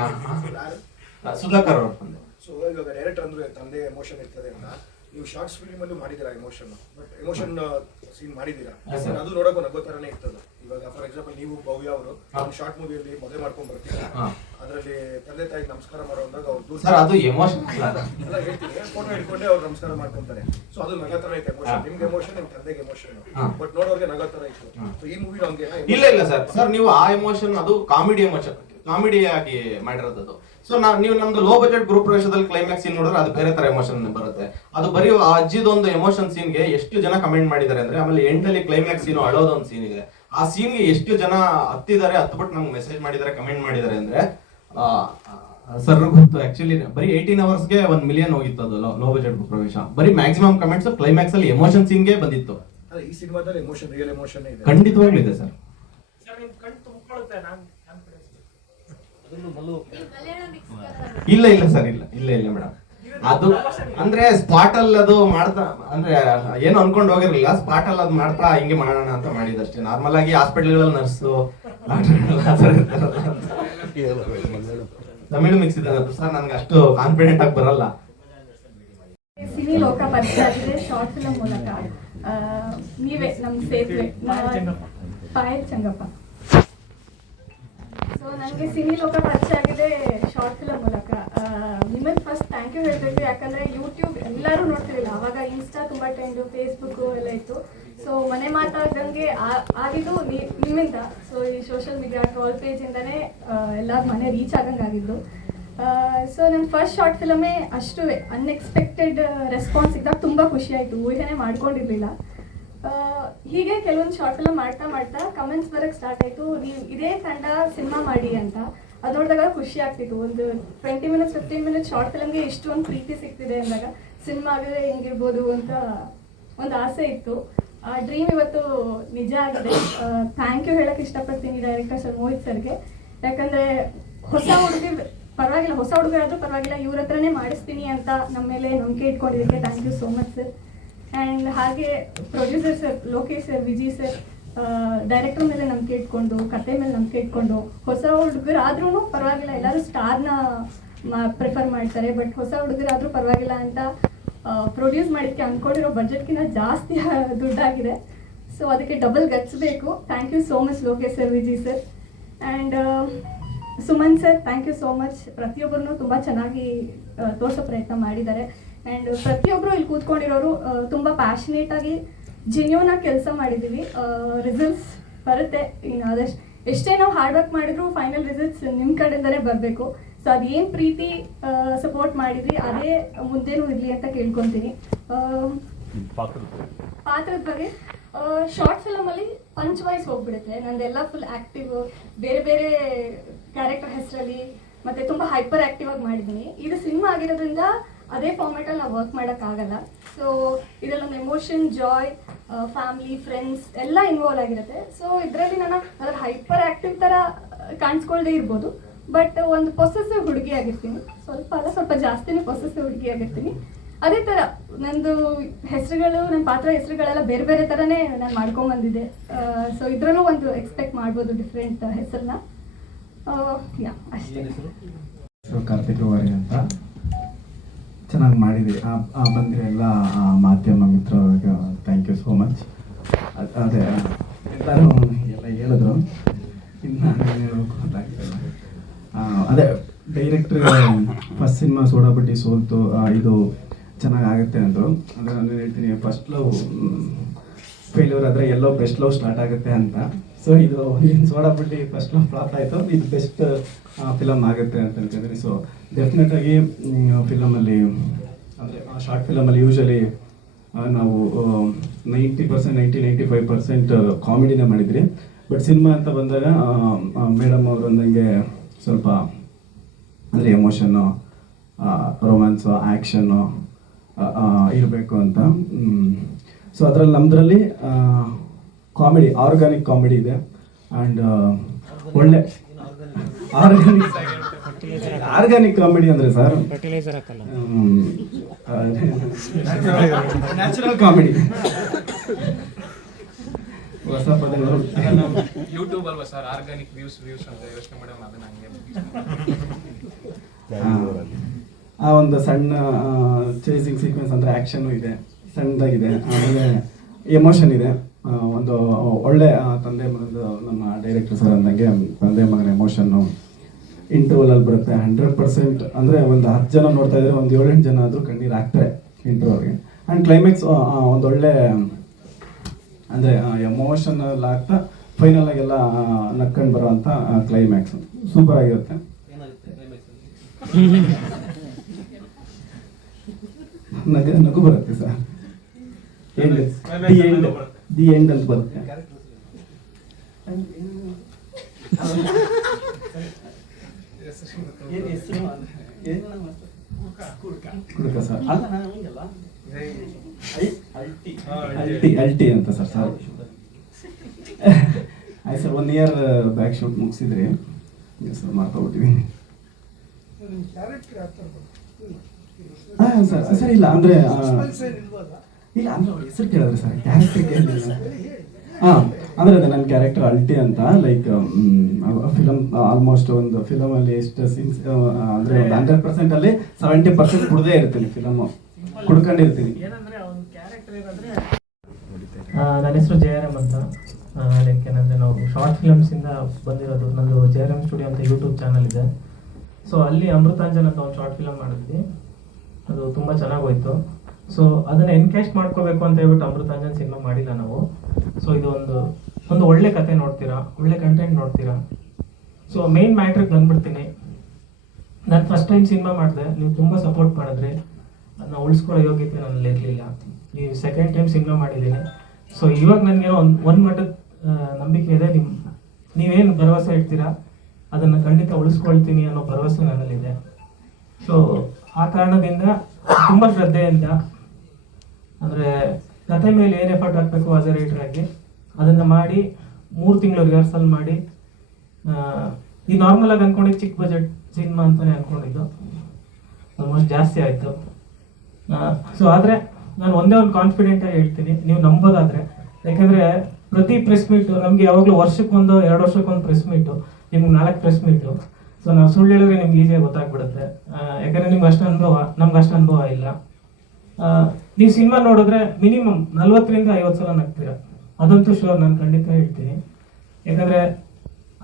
ಸುಧಾಕರ್ ಅವ್ರ ತಂದೆ. ಸೊ ಇವಾಗ ಡೈರೆಕ್ಟರ್ ಅಂದ್ರೆ ತಂದೆ ಎಮೋಷನ್ ಇರ್ತದೆ ಅಂತ ನೀವು ಶಾರ್ಟ್ಸ್ ಫಿಲ್ಮ್ ಅಲ್ಲೂ ಮಾಡಿದೀರಾ ಎಮೋಷನ್, ಬಟ್ ಎಮೋಷನ್ ಸೀನ್ ಮಾಡಿದೀರಾ, ಅದು ನೋಡಕ್ಕೂ ನಗೋ ತರನೇ ಇರ್ತದೆ. ಇವಾಗ ಫಾರ್ ಎಕ್ಸಾಂಪಲ್ ನೀವು ಭವ್ಯ ಅವರು ಶಾರ್ಟ್ ಮೂವಿಯಲ್ಲಿ ಮದುವೆ ಮಾಡ್ಕೊಂಡ್ ಬರ್ತೀರಾ, ಅದರಲ್ಲಿ ತಂದೆ ತಾಯಿಗೆ ನಮಸ್ಕಾರ ಮಾಡೋದಾಗ ಅವ್ರು ದೂರ ಸರ್ ಅದು ಎಮೋಷನ್ ಎಲ್ಲ ಹೇಳ್ತೀನಿ, ಫೋಟೋ ಹಿಡ್ಕೊಂಡೆ ಅವ್ರು ನಮಸ್ಕಾರ ಮಾಡ್ಕೊಂತಾರೆ. ಸೊ ಅದು ನಗೋ ತರ ಐತೆ ಎಮೋಷನ್. ನಿಮ್ಗೆ ಎಮೋಷನ್, ನಿಮ್ ತಂದೆಗೆ ಎಮೋಷನ್, ಬಟ್ ನೋಡೋರ್ಗೆ ನಗೋ ತರ ಇತ್ತು. ಸೊ ಈ ಮೂವಿ ಹಂಗೆ ಇಲ್ಲ ಸರ್ ನೀವು ಆ ಎಮೋಷನ್ ಅದು ಕಾಮಿಡಿ ಎಮೋಷನ್, ಕಾಮಿಡಿಯಾಗಿ ಮಾಡಿರೋದು. ಸೊ ನೀವು ನಮ್ದು ಲೋ ಬಜೆಟ್ ಗ್ರೂಪ್ ಪ್ರವೇಶದಲ್ಲಿ ಕ್ಲೈಮ್ಯಾಕ್ಸ್ ಸೀನ್ ನೋಡಿದ್ರೆ ಅದು ಬೇರೆ ತರ ಎಮೋಷನ್ ಬರುತ್ತೆ. ಅದು ಬರೀ ಆ ಅಜ್ಜಿದೊಂದು ಎಮೋಷನ್ ಸೀನ್ಗೆ ಎಷ್ಟು ಜನ ಕಮೆಂಟ್ ಮಾಡಿದ್ದಾರೆ ಅಂದ್ರೆ, ಆಮೇಲೆ ಎಂಡಲ್ಲಿ ಕ್ಲೈಮ್ಯಾಕ್ಸ್ ಸೀನ್ ಅಳೋದೊಂದು ಸೀನ್ ಇದೆ, ಆ ಸೀನ್ಗೆ ಎಷ್ಟು ಜನ ಹತ್ತಿದ್ದಾರೆ, ಹತ್ಬಿಟ್ಟು ನಮ್ಗೆ ಮೆಸೇಜ್ ಮಾಡಿದ್ದಾರೆ, ಕಮೆಂಟ್ ಮಾಡಿದ್ದಾರೆ ಅಂದ್ರೆ ಸರ್ ಗೊತ್ತು. ಆಕ್ಚುಲಿ ಬರೀ 18 ಅವರ್ಸ್ಗೆ 1 ಮಿಲಿಯನ್ ಹೋಗಿತ್ತು ಅದು ಲೋ ಬಜೆಟ್ ಗ್ರೂಪ್ ಪ್ರವೇಶ. ಬರೀ ಮ್ಯಾಕ್ಸಿಮಮ್ ಕಮೆಂಟ್ಸ್ ಕ್ಲೈಮ್ಯಾಕ್ಸ್ ಅಲ್ಲಿ ಎಮೋಷನ್ ಸೀನ್ಗೆ ಬಂದಿತ್ತು. ಈ ಸಿನಿಮಾದಲ್ಲಿ ಎಮೋಷನ್, ರಿಯಲ್ ಎಮೋಷನ್ ಇದೆ, ಖಂಡಿತವಾಗ್ಲೂ ಇದೆ ಸರ್. ಇಲ್ಲ ಸರ್, ಇಲ್ಲ ಮೇಡಮ್. ಅದು ಅಂದ್ರೆ ಸ್ಪಾಟ್ ಅಲ್ಲಿ ಅದು ಮಾಡ್ತಾ, ಅಂದ್ರೆ ಏನು ಅನ್ಕೊಂಡು ಹೋಗಿರ್ಲಿಲ್ಲ, ಸ್ಪಾಟ್ ಅಲ್ಲಿ ಅದು ಮಾಡ್ತಾ ಹಿಂಗೆ ಮಾಡೋಣ ಅಂತ ಮಾಡಿದಷ್ಟೇ. ನಾರ್ಮಲ್ ಆಗಿ ಹಾಸ್ಪಿಟಲ್ಗಳಲ್ಲಿ ನರ್ಸು ತಮಿಳು ಮಿಕ್ಸ್ ಇದೆ ಸರ್, ನನ್ಗೆ ಅಷ್ಟು ಕಾನ್ಫಿಡೆಂಟ್ ಆಗಿ ಬರಲ್ಲ. ಸಿನಿ ಲೋಕ ಪರಿಚಯ ಆಗಿದೆ ಶಾರ್ಟ್ ಫಿಲಮ್ ಮೂಲಕ. ನೀವೇ ನಮ್ಮ ಸೇತುವೆ, ಪಾಯಲ್ ಚಂಗಪ್ಪ. ಸೊ ನನಗೆ ಸಿನಿ ಲೋಕ ಪರಿಚಯ ಆಗಿದೆ ಶಾರ್ಟ್ ಫಿಲಮ್ ಮೂಲಕ. ನಿಮಗೆ ಫಸ್ಟ್ ಥ್ಯಾಂಕ್ ಯು ಹೇಳಬೇಕು, ಯಾಕಂದರೆ ಯೂಟ್ಯೂಬ್ ಎಲ್ಲರೂ ನೋಡ್ತಿರಲಿಲ್ಲ ಆವಾಗ. ಇನ್ಸ್ಟಾ ತುಂಬ ಟ್ರೆಂಡು, ಫೇಸ್ಬುಕ್ಕು ಎಲ್ಲ ಇತ್ತು. ಸೊ ಮನೆ ಮಾತಾಡ್ದಂಗೆ ಆಗಿದ್ದು ನಿಮ್ಮಿಂದ. ಸೊ ಈ ಸೋಷಿಯಲ್ ಮೀಡಿಯಾ ಟ್ರೋಲ್ ಪೇಜಿಂದನೇ ಎಲ್ಲರ ಮನೆ ರೀಚ್ ಆಗಂಗಾಗಿದ್ದು. ಸೊ ನನ್ನ ಫಸ್ಟ್ ಶಾರ್ಟ್ ಫಿಲಮೇ ಅಷ್ಟು ಅನ್ಎಕ್ಸ್ಪೆಕ್ಟೆಡ್ ರೆಸ್ಪಾನ್ಸ್ ಸಿಕ್ಕಿದಾಗ ತುಂಬ ಖುಷಿ ಆಯಿತು, ಊಹೆನೇ ಮಾಡ್ಕೊಂಡಿರಲಿಲ್ಲ. ಹೀಗೆ ಕೆಲವೊಂದು ಶಾರ್ಟ್ ಫಿಲಮ್ ಮಾಡ್ತಾ ಕಮೆಂಟ್ಸ್ ಬರೋಕ್ಕೆ ಸ್ಟಾರ್ಟ್ ಆಯಿತು, ನೀವು ಇದೇ ತಂಡ ಸಿನಿಮಾ ಮಾಡಿ ಅಂತ. ಅದು ನೋಡಿದಾಗ ಖುಷಿ ಆಗ್ತಿತ್ತು. ಒಂದು 20 ಮಿನಿಟ್ಸ್ 15 ಮಿನಿಟ್ಸ್ ಶಾರ್ಟ್ ಫಿಲಮ್ಗೆ ಇಷ್ಟೊಂದು ಪ್ರೀತಿ ಸಿಗ್ತಿದೆ ಅಂದಾಗ ಸಿನಿಮಾ ಆಗಿದ್ರೆ ಹೆಂಗಿರ್ಬೋದು ಅಂತ ಒಂದು ಆಸೆ ಇತ್ತು. ಆ ಡ್ರೀಮ್ ಇವತ್ತು ನಿಜ ಆಗಿದೆ. ಥ್ಯಾಂಕ್ ಯು ಹೇಳಕ್ಕೆ ಇಷ್ಟಪಡ್ತೀನಿ ಡೈರೆಕ್ಟರ್ ಸರ್ ಮೋಹಿತ್ ಸರ್ಗೆ. ಯಾಕಂದರೆ ಹೊಸ ಹುಡುಗರಾದರೂ ಪರವಾಗಿಲ್ಲ ಇವ್ರ ಹತ್ರನೇ ಮಾಡಿಸ್ತೀನಿ ಅಂತ ನಮ್ಮ ಮೇಲೆ ನಂಬಿಕೆ ಇಟ್ಕೊಂಡಿದ್ದಕ್ಕೆ thank you so much sir. And ಹಾಗೆ producer sir Lokesh sir, Vijay sir, director ಮೇಲೆ ನಂಬಿಕೆ ಇಟ್ಕೊಂಡು, ಕತೆ ಮೇಲೆ ನಂಬಿಕೆ ಇಟ್ಕೊಂಡು, ಹೊಸ ಹುಡುಗರಾದ್ರೂ ಪರವಾಗಿಲ್ಲ, ಎಲ್ಲರೂ ಸ್ಟಾರ್ನ ಪ್ರಿಫರ್ ಮಾಡ್ತಾರೆ, ಬಟ್ ಹೊಸ ಹುಡುಗರಾದ್ರೂ ಪರವಾಗಿಲ್ಲ ಅಂತ ಪ್ರೊಡ್ಯೂಸ್ ಮಾಡೋಕ್ಕೆ ಅಂದ್ಕೊಂಡಿರೋ ಬಜೆಟ್ಗಿಂತ ಜಾಸ್ತಿ ದುಡ್ಡಾಗಿದೆ. ಸೊ ಅದಕ್ಕೆ ಡಬಲ್ ಗಚ್ಚಬೇಕು. Thank you so much Lokesh sir, Vijay sir. And Suman sir, thank you so much. ಪ್ರತಿಯೊಬ್ಬರನ್ನು ತುಂಬ ಚೆನ್ನಾಗಿ ತೋರಿಸೋ ಪ್ರಯತ್ನ ಮಾಡಿದ್ದಾರೆ. ಆ್ಯಂಡ್ ಪ್ರತಿಯೊಬ್ಬರು ಇಲ್ಲಿ ಕೂತ್ಕೊಂಡಿರೋರು ತುಂಬ ಪ್ಯಾಷನೇಟಾಗಿ ಜೆನ್ಯೂನಾಗಿ ಕೆಲಸ ಮಾಡಿದ್ದೀವಿ. ರಿಸಲ್ಟ್ಸ್ ಬರುತ್ತೆ. ಇನ್ನು ಎಷ್ಟೇ ನಾವು ಹಾರ್ಡ್ ವರ್ಕ್ ಮಾಡಿದ್ರು ಫೈನಲ್ ರಿಸಲ್ಟ್ಸ್ ನಿಮ್ಮ ಕಡೆಯಿಂದಲೇ ಬರಬೇಕು. ಸೊ ಅದೇನು ಪ್ರೀತಿ ಸಪೋರ್ಟ್ ಮಾಡಿದ್ರಿ ಅದೇ ಮುಂದೇನೂ ಇರಲಿ ಅಂತ ಕೇಳ್ಕೊತೀನಿ. ಪಾತ್ರದ ಬಗ್ಗೆ ಶಾರ್ಟ್ ಫಿಲಮಲ್ಲಿ ಪಂಚ್ ವೈಸ್ ಹೋಗ್ಬಿಡುತ್ತೆ. ನಂದೆಲ್ಲ ಫುಲ್ ಆ್ಯಕ್ಟಿವ್, ಬೇರೆ ಬೇರೆ ಕ್ಯಾರೆಕ್ಟರ್ ಹೆಸರಲ್ಲಿ ಮತ್ತು ತುಂಬ ಹೈಪರ್ ಆ್ಯಕ್ಟಿವ್ ಆಗಿ ಮಾಡಿದ್ದೀನಿ. ಇದು ಸಿನಿಮಾ ಆಗಿರೋದ್ರಿಂದ ಅದೇ ಫಾರ್ಮ್ಯಾಟಲ್ಲಿ ನಾವು ವರ್ಕ್ ಮಾಡೋಕ್ಕಾಗಲ್ಲ. ಸೊ ಇದರಲ್ಲೊಂದು ಎಮೋಷನ್, ಜಾಯ್, ಫ್ಯಾಮಿಲಿ, ಫ್ರೆಂಡ್ಸ್ ಎಲ್ಲ ಇನ್ವಾಲ್ವ್ ಆಗಿರುತ್ತೆ. ಸೊ ಇದರಲ್ಲಿ ನಾನು ಅದ್ರ ಹೈಪರ್ ಆ್ಯಕ್ಟಿವ್ ಥರ ಕಾಣಿಸ್ಕೊಳ್ದೇ ಇರ್ಬೋದು, ಬಟ್ ಒಂದು ಪೊಸೆಸಿವ್ ಹುಡುಗಿ ಆಗಿರ್ತೀನಿ. ಸ್ವಲ್ಪ ಜಾಸ್ತಿನೇ ಪೊಸೆಸಿವ್ ಹುಡುಗಿ ಆಗಿರ್ತೀನಿ. ಅದೇ ಥರ ನಂದು ಹೆಸರುಗಳು, ನನ್ನ ಪಾತ್ರ ಹೆಸರುಗಳೆಲ್ಲ ಬೇರೆ ಬೇರೆ ಥರನೇ ನಾನು ಮಾಡ್ಕೊಂಬಂದಿದ್ದೆ. ಸೊ ಇದರಲ್ಲೂ ಒಂದು ಎಕ್ಸ್ಪೆಕ್ಟ್ ಮಾಡ್ಬೋದು ಡಿಫ್ರೆಂಟ್ ಹೆಸರನ್ನ. ಅಷ್ಟೇ. ಕಾರ್ತಿಕ್ ವಾರಿ ಅಂತ ಚೆನ್ನಾಗಿ ಮಾಡಿದ್ವಿ. ಬಂದಿರೋ ಎಲ್ಲ ಮಾಧ್ಯಮ ಮಿತ್ರರಿಗೆ ಥ್ಯಾಂಕ್ ಯು ಸೋ ಮಚ್. ಅದೇ ಎಲ್ಲರೂ ಎಲ್ಲ ಹೇಳಿದ್ರು, ಇನ್ನು ಗೊತ್ತಾಗ್ತದೆ. ಅದೇ ಡೈರೆಕ್ಟ್ರ್ ಫಸ್ಟ್ ಸಿನಿಮಾ ಸೋಡಾಬುಟ್ಟಿ ಸೋಲ್ತು, ಇದು ಚೆನ್ನಾಗಿ ಆಗುತ್ತೆ ಅಂದರು. ಅಂದರೆ ನಾನು ಹೇಳ್ತೀನಿ, ಫಸ್ಟ್ ಲವ್ ಫೇಲ್ಯೂರ್ ಆದರೆ ಎಲ್ಲೋ ಬೆಸ್ಟ್ ಲವ್ ಸ್ಟಾರ್ಟ್ ಆಗುತ್ತೆ ಅಂತ. ಸೊ ಇದು ಸೋಡಾಬುಟ್ಟಿ ಫಸ್ಟ್ ಲವ್ ಫ್ಲಾಪ್ ಆಯಿತು, ಇದು ಬೆಸ್ಟ್ ಫಿಲಮ್ ಆಗುತ್ತೆ ಅಂತ ಹೇಳ್ತಿದ್ದೀನಿ. ಸೊ ಡೆಫಿನೆಟಾಗಿ ಫಿಲಮಲ್ಲಿ ಅಂದರೆ ಶಾರ್ಟ್ ಫಿಲಮಲ್ಲಿ ಯೂಶಲಿ ನಾವು 90%, 95% ಕಾಮಿಡಿನೇ ಮಾಡಿದ್ರಿ. ಬಟ್ ಸಿನಿಮಾ ಅಂತ ಬಂದಾಗ ಮೇಡಮ್ ಅವರು ಅಂದಂಗೆ ಸ್ವಲ್ಪ ಅಂದರೆ ಎಮೋಷನ್ನು, ರೊಮ್ಯಾನ್ಸು, ಆ್ಯಕ್ಷನ್ನು ಇರಬೇಕು ಅಂತ. ಸೊ ಅದರಲ್ಲಿ ನಮ್ಮದ್ರಲ್ಲಿ ಕಾಮಿಡಿ, ಆರ್ಗಾನಿಕ್ ಕಾಮಿಡಿ ಇದೆ. ಆ್ಯಂಡ್ ಒಳ್ಳೆ ಆರ್ಗಾನಿಕ್ ಕಾಮಿಡಿ ಅಂದರೆ ಸರ್ ನ್ಯಾಚುರಲ್ ಕಾಮಿಡಿ. ಹೊಸ ಪದಗಳು ಯೂಟ್ಯೂಬ್ ಅಲ್ವಾ ಸರ್, ಆರ್ಗಾನಿಕ್ ವ್ಯೂಸ್ ಅಂತ ಯೋಚನೆ ಮಾಡೋಣ. ಆ ಒಂದು ಸಣ್ಣ ಚೇಸಿಂಗ್ ಸೀಕ್ವೆನ್ಸ್ ಅಂದರೆ ಆ್ಯಕ್ಷನ್ನು ಇದೆ, ಸಣ್ಣದಾಗಿದೆ. ಆಮೇಲೆ ಎಮೋಷನ್ ಇದೆ. ಒಂದು ಒಳ್ಳೆ ತಂದೆ ಮಗನದು, ನಮ್ಮ ಡೈರೆಕ್ಟರ್ ಸರ್ ಅಂದಂಗೆ ತಂದೆ ಮಗನ ಎಮೋಷನ್ನು ಇಂಟರ್ವಲಲ್ಲಿ ಬರುತ್ತೆ. 100% ಅಂದರೆ ಒಂದು 10 ಜನ ನೋಡ್ತಾ ಇದ್ರೆ ಒಂದು 7-8 ಜನ ಆದರೂ ಕಣ್ಣೀರು ಹಾಕ್ತಾರೆ ಇಂಟರ್ವಲ್ಗೆ. ಆ್ಯಂಡ್ ಕ್ಲೈಮ್ಯಾಕ್ಸ್ ಒಂದೊಳ್ಳೆ ಅಂದರೆ ಎಮೋಷನಲ್ ಆಗ್ತಾ ಫೈನಲ್ ಆಗೆಲ್ಲ ನಕ್ಕೊಂಡು ಬರೋವಂಥ ಕ್ಲೈಮ್ಯಾಕ್ಸ್ ಸೂಪರ್ ಆಗಿರುತ್ತೆ. ನಗು ಬರುತ್ತೆ ಸರ್. ದಿ ಎಂಡ್ ಅಂತ ಬರುತ್ತೆ. ಕುಡುಕ ಸರ್, ಅಲ್ಟಿ ಅಂತ ಸರ್. ಸರ್ ಆಯ್ತು ಸರ್, 1 ಇಯರ್ ಬ್ಯಾಕ್ ಶೂಟ್ ಮುಗಿಸಿದ್ರಿ ಸರ್, ಮಾಡ್ಕೊಬಿಟ್ಟಿದ್ದೀನಿ. ಹಾಂ ಸರ್. ಸರ್ ಇಲ್ಲ ಅಂದರೆ ಇಲ್ಲ ಅಂದರೆ ಅವ್ರ ಹೆಸರು ಕೇಳಿದ್ರೆ ಸರ್, ಕ್ಯಾರೆಕ್ಟರ್ ಕೇಳಿಲ್ಲ. ಹಾಂ ಅಂದರೆ ಅದೇ ನನ್ನ ಕ್ಯಾರೆಕ್ಟರ್ ಅಲ್ಟಿ ಅಂತ. ಲೈಕ್ ಫಿಲಮ್ ಆಲ್ಮೋಸ್ಟ್ ಒಂದು ಫಿಲಮಲ್ಲಿ ಎಷ್ಟು ಸೀನ್ಸ್ ಅಂದರೆ 100% ಅಲ್ಲಿ 70% ಕುಡ್ದೇ ಇರ್ತೀನಿ, ಫಿಲಮು ಕುಡ್ಕೊಂಡಿರ್ತೀನಿ. ನನ್ನ ಹೆಸರು ಜಯರಾಮ್ ಅಂತ. ಲೈಕ್ ಏನಂದರೆ ನಾವು ಶಾರ್ಟ್ ಫಿಲಮ್ಸಿಂದ ಬಂದಿರೋದು. ನಂದು ಜಯರಾಮ್ ಸ್ಟುಡಿಯೋ ಅಂತ ಯೂಟ್ಯೂಬ್ ಚಾನಲ್ ಇದೆ. ಸೊ ಅಲ್ಲಿ ಅಮೃತಾಂಜನ್ ಅಂತ ಒಂದು ಶಾರ್ಟ್ ಫಿಲಮ್ ಮಾಡಿದ್ವಿ, ಅದು ತುಂಬ ಚೆನ್ನಾಗಿ ಹೋಯ್ತು. ಸೊ ಅದನ್ನು ಎನ್ಕ್ಯಾಶ್ ಮಾಡ್ಕೋಬೇಕು ಅಂತ ಹೇಳ್ಬಿಟ್ಟು ಅಮೃತಾಂಜನ್ ಸಿನಿಮಾ ಮಾಡಿಲ್ಲ ನಾವು. ಸೊ ಇದು ಒಂದು ಒಳ್ಳೆ ಕತೆ ನೋಡ್ತೀರಾ, ಒಳ್ಳೆ ಕಂಟೆಂಟ್ ನೋಡ್ತೀರಾ. ಸೊ ಮೇನ್ ಮ್ಯಾಟ್ರಿಗೆ ಬಂದ್ಬಿಡ್ತೀನಿ. ನಾನು ಫಸ್ಟ್ ಟೈಮ್ ಸಿನಿಮಾ ಮಾಡಿದೆ, ನೀವು ತುಂಬ ಸಪೋರ್ಟ್ ಮಾಡಿದ್ರಿ. ಅದನ್ನ ಉಳಿಸ್ಕೊಳ್ಳೋ ಯೋಗ್ಯತೆ ನನ್ನಲ್ಲಿ ಇರಲಿಲ್ಲ. ನೀವು ಸೆಕೆಂಡ್ ಟೈಮ್ ಸಿನಿಮಾ ಮಾಡಿದ್ದೀನಿ. ಸೊ ಇವಾಗ ನನಗೆ ಒಂದು ಮಟ್ಟದ ನಂಬಿಕೆ ಇದೆ. ನೀವೇನು ಭರವಸೆ ಇಡ್ತೀರಾ ಅದನ್ನು ಖಂಡಿತ ಉಳಿಸ್ಕೊಳ್ತೀನಿ ಅನ್ನೋ ಭರವಸೆ ನನ್ನಲ್ಲಿದೆ. ಸೊ ಆ ಕಾರಣದಿಂದ ತುಂಬ ಶ್ರದ್ಧೆಯಿಂದ, ಅಂದರೆ ಕತೆ ಮೇಲೆ ಏನು ಎಫರ್ಟ್ ಹಾಕಬೇಕು ಆಸ್ ಎ ರೈಟರ್ ಆಗಿ ಅದನ್ನು ಮಾಡಿ 3 ತಿಂಗಳು ರಿಹರ್ಸಲ್ ಮಾಡಿ ಈ ನಾರ್ಮಲ್ ಆಗಿ ಅನ್ಕೊಂಡಿದ್ದು ಚಿಕ್ಕ ಬಜೆಟ್ ಸಿನಿಮಾ ಅಂತಲೇ ಅನ್ಕೊಂಡಿದ್ದು, ಆಲ್ಮೋಸ್ಟ್ ಜಾಸ್ತಿ ಆಯಿತು. ಸೊ ಆದರೆ ನಾನು ಒಂದೇ ಒಂದು ಕಾನ್ಫಿಡೆಂಟಾಗಿ ಹೇಳ್ತೀನಿ, ನೀವು ನಂಬೋದಾದರೆ. ಯಾಕೆಂದರೆ ಪ್ರತಿ ಪ್ರೆಸ್ ಮೀಟು ನಮಗೆ ಯಾವಾಗಲೂ ವರ್ಷಕ್ಕೊಂದು 2 ವರ್ಷಕ್ಕೊಂದು ಪ್ರೆಸ್ ಮೀಟು, ನಿಮ್ಗೆ 4 ಪ್ರೆಸ್ ಮೀಟು. ಸೊ ನಾವು ಸುಳ್ಳು ಹೇಳಿದ್ರೆ ನಿಮ್ಗೆ ಈಸಿಯಾಗಿ ಗೊತ್ತಾಗ್ಬಿಡುತ್ತೆ. ಯಾಕಂದರೆ ನಿಮ್ಗೆ ಅಷ್ಟು ಅನುಭವ, ನಮ್ಗೆ ಅಷ್ಟು ಅನುಭವ ಇಲ್ಲ. ನೀವು ಸಿನಿಮಾ ನೋಡಿದ್ರೆ ಮಿನಿಮಮ್ 40ರಿಂದ 50 ಸಲ ನಗ್ತೀರ, ಅದಂತೂ ಶೋರ್, ನಾನು ಖಂಡಿತ ಹೇಳ್ತೀನಿ. ಯಾಕಂದರೆ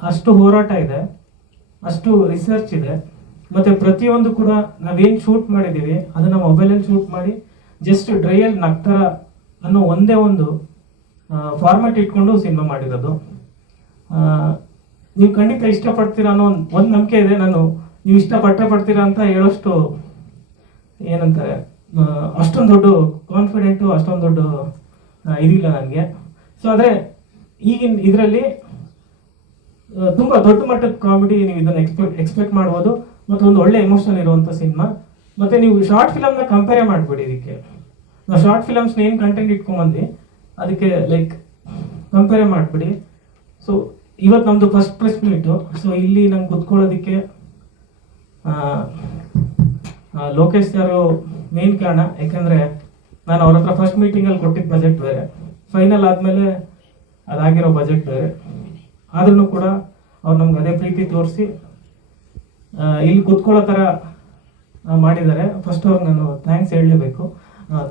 ಅಷ್ಟು ಹೋರಾಟ ಇದೆ, ಅಷ್ಟು ರಿಸರ್ಚ್ ಇದೆ. ಮತ್ತು ಪ್ರತಿಯೊಂದು ಕೂಡ ನಾವೇನು ಶೂಟ್ ಮಾಡಿದ್ದೀವಿ ಅದನ್ನು ಮೊಬೈಲಲ್ಲಿ ಶೂಟ್ ಮಾಡಿ ಜಸ್ಟ್ ಡ್ರೈಯಲ್ಲಿ ನಗ್ತಾರ ಅನ್ನೋ ಒಂದೇ ಒಂದು ಫಾರ್ಮ್ಯಾಟ್ ಇಟ್ಕೊಂಡು ಸಿನಿಮಾ ಮಾಡಿರೋದು. ನೀವು ಖಂಡಿತ ಇಷ್ಟಪಡ್ತೀರಾ ಅನ್ನೋ ಒಂದು ನಂಬಿಕೆ ಇದೆ. ನಾನು ನೀವು ಪಡ್ತೀರಾ ಅಂತ ಹೇಳೋಷ್ಟು ಏನಂತಾರೆ ಅಷ್ಟೊಂದು ದೊಡ್ಡ ಕಾನ್ಫಿಡೆಂಟು, ಅಷ್ಟೊಂದು ದೊಡ್ಡ ಇದಿಲ್ಲ ನನಗೆ. ಸೊ ಆದರೆ ಈಗಿನ ಇದರಲ್ಲಿ ತುಂಬ ದೊಡ್ಡ ಮಟ್ಟದ ಕಾಮಿಡಿ ನೀವು ಇದನ್ನು ಎಕ್ಸ್ಪೆಕ್ಟ್ ಮಾಡ್ಬೋದು, ಮತ್ತು ಒಂದು ಒಳ್ಳೆ ಎಮೋಷನಲ್ ಇರುವಂಥ ಸಿನಿಮಾ. ಮತ್ತು ನೀವು ಶಾರ್ಟ್ ಫಿಲಮ್ನ ಕಂಪೇರ್ ಮಾಡಿಬಿಡಿ ಇದಕ್ಕೆ. ನಾವು ಶಾರ್ಟ್ ಫಿಲಮ್ಸ್ನ ಏನು ಕಂಟೆಂಟ್ ಇಟ್ಕೊಂಡ್ಬಂದ್ವಿ ಅದಕ್ಕೆ ಲೈಕ್ ಕಂಪೇರ್ ಮಾಡಿಬಿಡಿ. ಸೊ ಇವತ್ತು ನಮ್ಮದು ಫಸ್ಟ್ ಪ್ರೆಸ್ ಮೀಟು. ಸೊ ಇಲ್ಲಿ ನಂಗೆ ಕುತ್ಕೊಳ್ಳೋದಕ್ಕೆ ಲೋಕೇಶ್ ಸರು ಮೇನ್ ಕಾರಣ. ಯಾಕಂದರೆ ನಾನು ಅವ್ರ ಹತ್ರ ಫಸ್ಟ್ ಮೀಟಿಂಗಲ್ಲಿ ಕೊಟ್ಟಿದ್ದ ಬಜೆಟ್ ಬೇರೆ, ಫೈನಲ್ ಆದಮೇಲೆ ಅದಾಗಿರೋ ಬಜೆಟ್ ಬೇರೆ. ಆದ್ರೂ ಕೂಡ ಅವ್ರು ನಮ್ಗೆ ಅದೇ ಪ್ರೀತಿ ತೋರಿಸಿ ಇಲ್ಲಿ ಕುತ್ಕೊಳ್ಳೋ ಥರ ಮಾಡಿದ್ದಾರೆ. ಫಸ್ಟ್ ಅವ್ರಿಗೆ ನಾನು ಥ್ಯಾಂಕ್ಸ್ ಹೇಳಲೇಬೇಕು.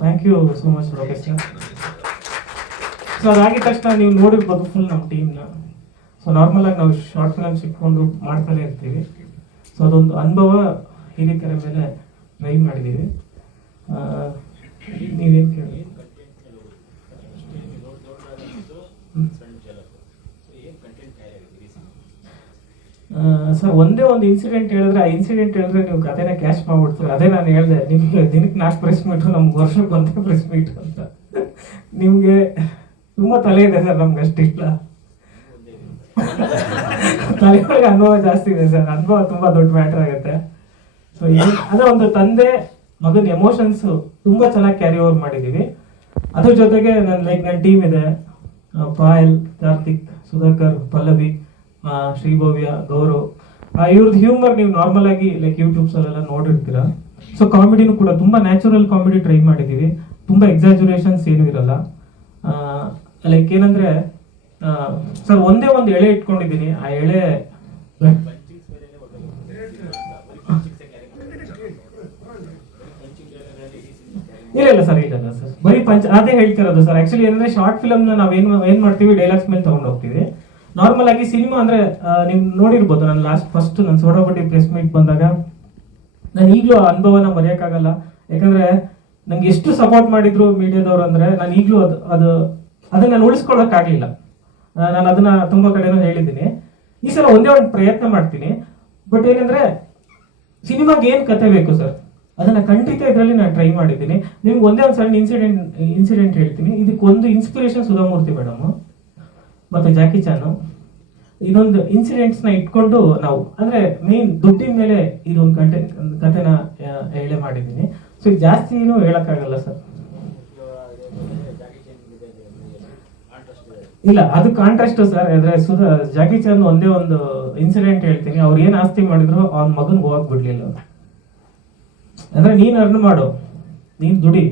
Thank you so much Lokesh sir. So ಅದಾಗಿದ ತಕ್ಷಣ ನೀವು ನೋಡಿರ್ಬೋದು ಫುಲ್ ನಮ್ಮ ಟೀಮ್ನ. ಸೊ ನಾರ್ಮಲಾಗಿ ನಾವು ಶಾರ್ಟ್ ಫಿಲಮ್ಸ್ ಇಟ್ಕೊಂಡು ಮಾಡ್ತಾನೆ ಇರ್ತೀವಿ. ಸೊ ಅದೊಂದು ಅನುಭವ ಹಿರಿಕರ ಮೇಲೆ ಟ್ರೈ ಮಾಡಿದ್ದೀವಿ. ನೀವೇನು ಕೇಳಿ ಸರ್, ಒಂದೇ ಒಂದು ಇನ್ಸಿಡೆಂಟ್ ಹೇಳಿದ್ರೆ ಆ ಇನ್ಸಿಡೆಂಟ್ ಹೇಳಿದ್ರೆ ನೀವು ಕಥೆನ ಕ್ಯಾಶ್ ಮಾಡ್ಬಿಡ್ತೀರ. ಅದೇ ನಾನು ಹೇಳಿದೆ ನಿಮಗೆ ದಿನಕ್ಕೆ 4 ಪ್ರೆಸ್ ಮೀಟು, ನಮ್ಗೆ ವರ್ಷಕ್ಕೆ 1 ಪ್ರೆಸ್ ಮೀಟು ಅಂತ. ನಿಮಗೆ ತುಂಬ ತಲೆ ಇದೆ ಸರ್, ನಮ್ಗೆ ಅಷ್ಟಿಲ್ಲ. ತಲೆಯೊಳಗೆ ಅನುಭವ ಜಾಸ್ತಿ ಇದೆ ಸರ್, ಅನುಭವ ತುಂಬ ದೊಡ್ಡ ಮ್ಯಾಟ್ರ್ ಆಗುತ್ತೆ. ಸೊ ಅದೇ ಒಂದು ತಂದೆ ಮಗನ ಎಮೋಷನ್ಸು ತುಂಬ ಚೆನ್ನಾಗಿ ಕ್ಯಾರಿ ಓವರ್ ಮಾಡಿದ್ದೀವಿ. ಅದ್ರ ಜೊತೆಗೆ ನನ್ನ ಟೀಮ್ ಇದೆ, ಪಾಯಲ್, ಕಾರ್ತಿಕ್, ಸುಧಾಕರ್, ಪಲ್ಲವಿ, ಶ್ರೀಭವ್ಯ, ಗೌರವ್. ಇವ್ರದ್ದು ಹ್ಯೂಮರ್ ನೀವು ನಾರ್ಮಲ್ ಆಗಿ ಲೈಕ್ ಯೂಟ್ಯೂಬ್ಸಲ್ಲೆಲ್ಲ ನೋಡಿರ್ತೀರ. ಸೊ ಕಾಮಿಡಿನೂ ಕೂಡ ತುಂಬ ನ್ಯಾಚುರಲ್ ಕಾಮಿಡಿ ಟ್ರೈ ಮಾಡಿದ್ದೀವಿ, ತುಂಬ ಎಕ್ಸಾಜುರೇಷನ್ಸ್ ಏನೂ ಇರಲ್ಲ. ಲೈಕ್ ಏನಂದರೆ ಸರ್, ಒಂದೇ ಒಂದು ಎಳೆ ಇಟ್ಕೊಂಡಿದ್ದೀನಿ. ಆ ಎಳೆ ಇಲ್ಲ ಸರ್, ಇಲ್ಲ ಸರ್, ಬರೀ ಅದೇ ಹೇಳ್ತಿರೋದು ಸರ್. ಆಕ್ಚುಲಿ ಏನಂದ್ರೆ ಶಾರ್ಟ್ ಫಿಲಮ್ನ ನಾವೇನು ಮಾಡ್ತೀವಿ, ಡೈಲಾಗ್ಸ್ ಮೇಲೆ ತಗೊಂಡು ಹೋಗ್ತೀವಿ. ನಾರ್ಮಲ್ ಆಗಿ ಸಿನಿಮಾ ಅಂದ್ರೆ ನೀವು ನೋಡಿರ್ಬೋದು, ನಾನು ಫಸ್ಟ್ ನನ್ನ ಸೋಡಾಪಟ್ಟಿ ಪ್ರೆಸ್ ಮೀಟ್ ಬಂದಾಗ ನಾನು ಈಗಲೂ ಅನುಭವನ ಮರೆಯೋಕ್ಕಾಗಲ್ಲ. ಯಾಕಂದ್ರೆ ನಂಗೆ ಎಷ್ಟು ಸಪೋರ್ಟ್ ಮಾಡಿದ್ರು ಮೀಡಿಯಾದವ್ರು ಅಂದ್ರೆ ನಾನು ಈಗಲೂ ಅದನ್ನ ನಾನು ಉಳಿಸ್ಕೊಳ್ಳೋಕ್ಕಾಗಲಿಲ್ಲ. ನಾನು ಅದನ್ನ ತುಂಬಾ ಕಡೆನೂ ಹೇಳಿದ್ದೀನಿ. ಈ ಸಲ ಒಂದೇ ಒಂದು ಪ್ರಯತ್ನ ಮಾಡ್ತೀನಿ. ಬಟ್ ಏನಂದ್ರೆ ಸಿನಿಮಾಗೆ ಏನು ಕತೆ ಬೇಕು ಸರ್, ಅದನ್ನ ಖಂಡಿತ ಇದರಲ್ಲಿ ನಾನು ಟ್ರೈ ಮಾಡಿದ್ದೀನಿ. ನಿಮ್ಗೆ ಒಂದೇ ಒಂದು ಸಣ್ಣ ಇನ್ಸಿಡೆಂಟ್ ಹೇಳ್ತೀನಿ. ಇದಕ್ಕೊಂದು ಇನ್ಸ್ಪಿರೇಷನ್ ಸುಧಾಮೂರ್ತಿ ಮೇಡಮ್ ಮತ್ತೆ ಜಾಕಿ ಚಾನು. ಇದೊಂದು ಇನ್ಸಿಡೆಂಟ್ಸ್ನ ಇಟ್ಕೊಂಡು ನಾವು ಅಂದ್ರೆ ಮೇನ್ ದುಡ್ಡಿನ ಮೇಲೆ ಇದೊಂದು ಕಥೆನ ಹೇಳೇ ಮಾಡಿದ್ದೀನಿ. ಸೊ ಇದು ಜಾಸ್ತಿನೂ ಹೇಳಕ್ಕಾಗಲ್ಲ ಸರ್. ಇಲ್ಲ, ಅದು ಕಾಂಟ್ರಾಸ್ಟ್ ಸರ್. ಆದ್ರೆ ಜಾಕಿ ಚಾನ್ ಒಂದೇ ಒಂದು ಇನ್ಸಿಡೆಂಟ್ ಹೇಳ್ತೀನಿ. ಅವ್ರು ಏನ್ ಆಸ್ತಿ ಮಾಡಿದ್ರು ಅವ್ನ ಮಗನ್ಗೆ ಹೋಗಕ್ ಬಿಡ್ಲಿಲ್ಲ. ಅಂದ್ರೆ ನೀನ್ ಅರ್ನ್ ಮಾಡು, ನೀನ್ ದುಡಿ,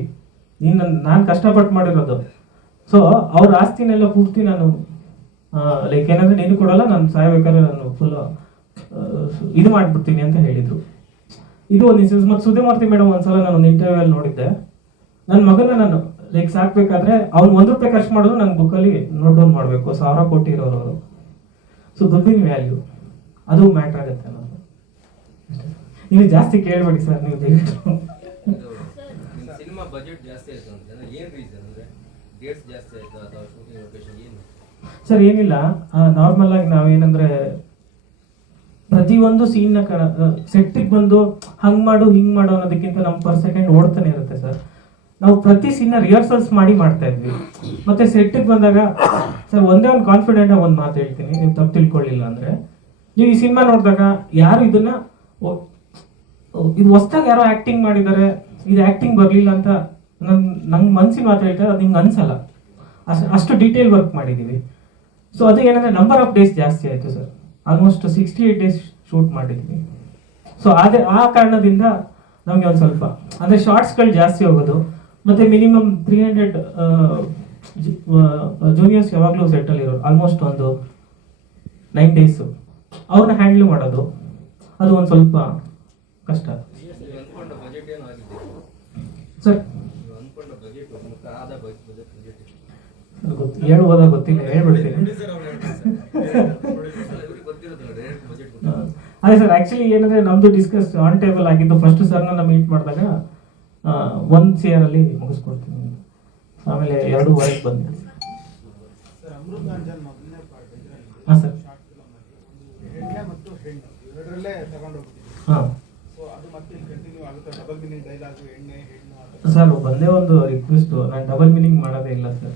ನಾನು ಕಷ್ಟಪಟ್ಟು ಮಾಡಿರೋದು. ಸೊ ಅವ್ರ ಆಸ್ತಿನೆಲ್ಲ ಪೂರ್ತಿ ನಾನು ಲೈಕ್ ಏನಂದ್ರೆ ನೀನು ಕೊಡಲ್ಲ, ನಾನು ಸಾಯ್ಬೇಕಾದ್ರೆ ನಾನು ಫುಲ್ ಇದು ಮಾಡ್ಬಿಡ್ತೀನಿ ಅಂತ ಹೇಳಿದ್ರು. ಇದು ಒಂದು ಇನ್ಸಿಡೆನ್ಸ್. ಮತ್ತು ಸುಧಾಮೂರ್ತಿ ಮೇಡಮ್ ಒಂದ್ಸಲ ನಾನು ಒಂದು ಇಂಟರ್ವ್ಯೂ ಅಲ್ಲಿ ನೋಡಿದ್ದೆ. ನನ್ನ ಮಗನ ನಾನು ಲೈಕ್ ಸಾಕ್ಬೇಕಾದ್ರೆ ಅವ್ನು ₹1 ಖರ್ಚು ಮಾಡಿದ್ರು ನನ್ನ ಬುಕ್ಕಲ್ಲಿ ನೋಟ್ ಡೌನ್ ಮಾಡಬೇಕು, 1000 ಕೋಟಿ ಇರೋರು ಅವರು. ಸೊ ದುಡ್ಡಿನ ವ್ಯಾಲ್ಯೂ ಅದು ಮ್ಯಾಟ್ರ್ ಆಗುತ್ತೆ. ನಾನು ನೀವು ಜಾಸ್ತಿ ಕೇಳಬೇಡಿ ಸರ್, ನೀವು ಸಿನಿಮಾ ಬಜೆಟ್ ಜಾಸ್ತಿ ಆಯ್ತು ಅಂದ್ರೆ ಏನು ರೀಸನ್ ಅಂದ್ರೆ ಡೇಟ್ಸ್ ಜಾಸ್ತಿ ಆಯ್ತು ಅಥವಾ ಶೂಟಿಂಗ್ ಲೊಕೇಶನ್ ಏನು? ಸರ್ ಏನಿಲ್ಲ, ನಾರ್ಮಲ್ ಆಗಿ ನಾವೇನಂದ್ರೆ ಪ್ರತಿಯೊಂದು ಸೀನ್ನ ಸೆಟ್ಟಿಗೆ ಬಂದು ಹಂಗ್ ಮಾಡು ಹಿಂಗ್ ಮಾಡು ಅನ್ನೋದಕ್ಕಿಂತ ನಮ್ಮ ಪರ್ ಸೆಕೆಂಡ್ ಓಡ್ತಾನೆ ಇರುತ್ತೆ ಸರ್. ನಾವು ಪ್ರತಿ ಸೀನ್ನ ರಿಹರ್ಸಲ್ಸ್ ಮಾಡ್ತಾ ಇದ್ವಿ. ಮತ್ತೆ ಸೆಟ್ಟಿಗೆ ಬಂದಾಗ ಸರ್ ಒಂದೇ ಒಂದು ಕಾನ್ಫಿಡೆಂಟ್ ಆಗಿ ಒಂದು ಮಾತು ಹೇಳ್ತೀನಿ, ನೀವು ತಪ್ಪು ತಿಳ್ಕೊಳ್ಳಿಲ್ಲ ಅಂದ್ರೆ, ನೀವು ಈ ಸಿನಿಮಾ ನೋಡಿದಾಗ ಯಾರು ಇದನ್ನ ಇದು ಹೊಸ್ದಾಗಿ ಯಾರೋ ಆಕ್ಟಿಂಗ್ ಮಾಡಿದ್ದಾರೆ, ಇದು ಆಕ್ಟಿಂಗ್ ಬರಲಿಲ್ಲ ಅಂತ ನಂಗೆ ಮನ್ಸಿನ ಮಾತು ಹೇಳ್ತಾರೆ, ಅದು ನಿಮ್ಗೆ ಅನ್ಸಲ್ಲ, ಅಷ್ಟು ಡೀಟೇಲ್ ವರ್ಕ್ ಮಾಡಿದ್ದೀವಿ. ಸೊ ಅದು ಏನಂದರೆ ನಂಬರ್ ಆಫ್ ಡೇಸ್ ಜಾಸ್ತಿ ಆಯಿತು ಸರ್, ಆಲ್ಮೋಸ್ಟ್ 68 ಡೇಸ್ ಶೂಟ್ ಮಾಡಿದ್ವಿ. ಸೊ ಆ ಕಾರಣದಿಂದ ನಮಗೆ ಒಂದು ಸ್ವಲ್ಪ ಅಂದರೆ ಶಾರ್ಟ್ಸ್ಗಳು ಜಾಸ್ತಿ ಹೋಗೋದು, ಮತ್ತು ಮಿನಿಮಮ್ 300 ಜೂನಿಯರ್ಸ್ ಯಾವಾಗಲೂ ಸೆಟ್ಟಲ್ಲಿ ಇರೋರು, ಆಲ್ಮೋಸ್ಟ್ ಒಂದು 9 ಡೇಸು ಅವ್ರನ್ನ ಹ್ಯಾಂಡ್ಲ್ ಮಾಡೋದು, ಅದು ಒಂದು ಸ್ವಲ್ಪ ಕಷ್ಟ ನೀವು ಅನ್ಕೊಂಡ ಬಜೆಟ್ ಏನು ಆಗಿದೆ ಸರ್. ನೀವು ಅನ್ಕೊಂಡ ಬಜೆಟ್ ಆದ ಬಜೆಟ್ ಹೇಳ್ಬೋದಾ ಗೊತ್ತಿಲ್ಲ, ಹೇಳ್ಬಿಡ್ತೀನಿ. ಇವ್ರಿಗೆ ಗೊತ್ತಿರೋದಿಲ್ಲ ಡೈರೆಕ್ಟ್ ಬಜೆಟ್ ಅದೇ ಸರ್, ಆ್ಯಕ್ಚುಲಿ ಏನಂದರೆ ನಮ್ಮದು ಡಿಸ್ಕಸ್ ಆನ್ ಟೇಬಲ್ ಆಗಿದ್ದು, ಫಸ್ಟ್ ಸರ್ನ ಮೀಟ್ ಮಾಡಿದಾಗ 1 CR ಅಲ್ಲಿ ಮುಗಿಸ್ಕೊಡ್ತೀನಿ, ಆಮೇಲೆ 2:15 ಬಂದೆ. ಹಾಂ ಸರ್. ಹಾಂ ಸರ್, ಒಂದೇ ಒಂದು ರಿಕ್ವೆಸ್ಟು, ನಾನು ಡಬಲ್ ಮೀನಿಂಗ್ ಮಾಡೋದೇ ಇಲ್ಲ ಸರ್.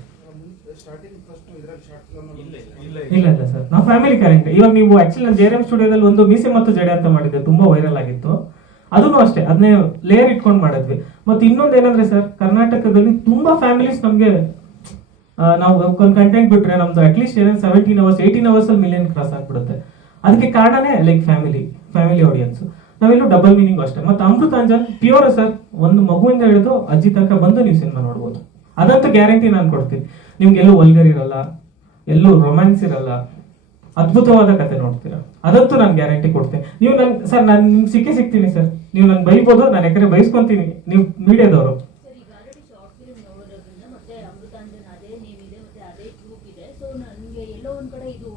ಇಲ್ಲ ಸರ್, ನಾವು ಫ್ಯಾಮಿಲಿ ಕ್ಯಾರೆಕ್ಟರ್. ಇವಾಗ ನೀವು ಆಕ್ಚುಲಿ ನಾನು JRM ಸ್ಟುಡಿಯೋದಲ್ಲಿ ಒಂದು ಮೀಸೆ ಮತ್ತು ಜಡೆ ಅಂತ ಮಾಡಿದ್ದೆ, ತುಂಬಾ ವೈರಲ್ ಆಗಿತ್ತು. ಅದನ್ನು ಅಷ್ಟೇ, ಅದನ್ನೇ ಲೇಯರ್ ಇಟ್ಕೊಂಡು ಮಾಡಿದ್ವಿ. ಮತ್ತೆ ಇನ್ನೊಂದು ಏನಂದ್ರೆ ಸರ್, ಕರ್ನಾಟಕದಲ್ಲಿ ತುಂಬಾ ಫ್ಯಾಮಿಲೀಸ್ ನಮಗೆ ನಾವು ಒಂದು ಕಂಟೆಂಟ್ ಬಿಟ್ರೆ ನಮ್ದು ಅಟ್ಲೀಸ್ಟ್ 17 hours 18 hours ಅಲ್ಲಿ ಮಿಲಿಯನ್ ಕ್ರಾಸ್ ಆಗ್ಬಿಡುತ್ತೆ. ಅದಕ್ಕೆ ಕಾರಣನೇ ಲೈಕ್ ಫ್ಯಾಮಿಲಿ ಆಡಿಯನ್ಸ್. ನಾವೆಲ್ಲೂ ಡಬಲ್ ಮೀನಿಂಗ್ ಅಷ್ಟೇ. ಮತ್ತೆ ಅಮೃತಾಂಜನ್ ಪ್ಯೂರ್ ಸರ್, ಒಂದು ಮಗುವಿಂದ ಹಿಡಿದು ಅಜ್ಜಿ ತನಕ ಬಂದು ನೀವು ಸಿನಿಮಾ ನೋಡ್ಬೋದು, ಅದಂತೂ ಗ್ಯಾರಂಟಿ ನಾನು ಕೊಡ್ತೀನಿ. ನಿಮ್ಗೆ ಎಲ್ಲೂ ವಲ್ಗರ್ ಇರಲ್ಲ, ಎಲ್ಲೂ ರೊಮ್ಯಾನ್ಸ್ ಇರಲ್ಲ, ಅದ್ಭುತವಾದ ಕತೆ ನೋಡ್ತೀರಾ, ಅದಂತೂ ನಾನು ಗ್ಯಾರಂಟಿ ಕೊಡ್ತೀನಿ. ನೀವು ನಾನು ನಿಮ್ಗೆ ಸಿಗ್ತೀನಿ ಸರ್, ನೀವು ನಂಗೆ ಬೈಬೋದು, ನಾನು ಯಾಕಂದ್ರೆ ಬೈಸ್ಕೊಂತೀನಿ, ನೀವು ಮೀಡಿಯಾದವರು. ಸರ್, ಈಗ ಆಲ್ರೆಡಿ ಶಾರ್ಟ್ ಫಿಲ್ಮ್ ನೋಡೋದ್ರಿಂದ ಮತ್ತೆ ಅಮೃತಾಂಜನ್ ಅದೇ ನೇಮ್ ಇದೆ, ಮತ್ತೆ ಅದೇ ಗ್ರೂಪ್ ಇದೆ. ಸೊ ನನಗೆ ಎಲ್ಲೋ ಒಂದ್ ಕಡೆ ಇದು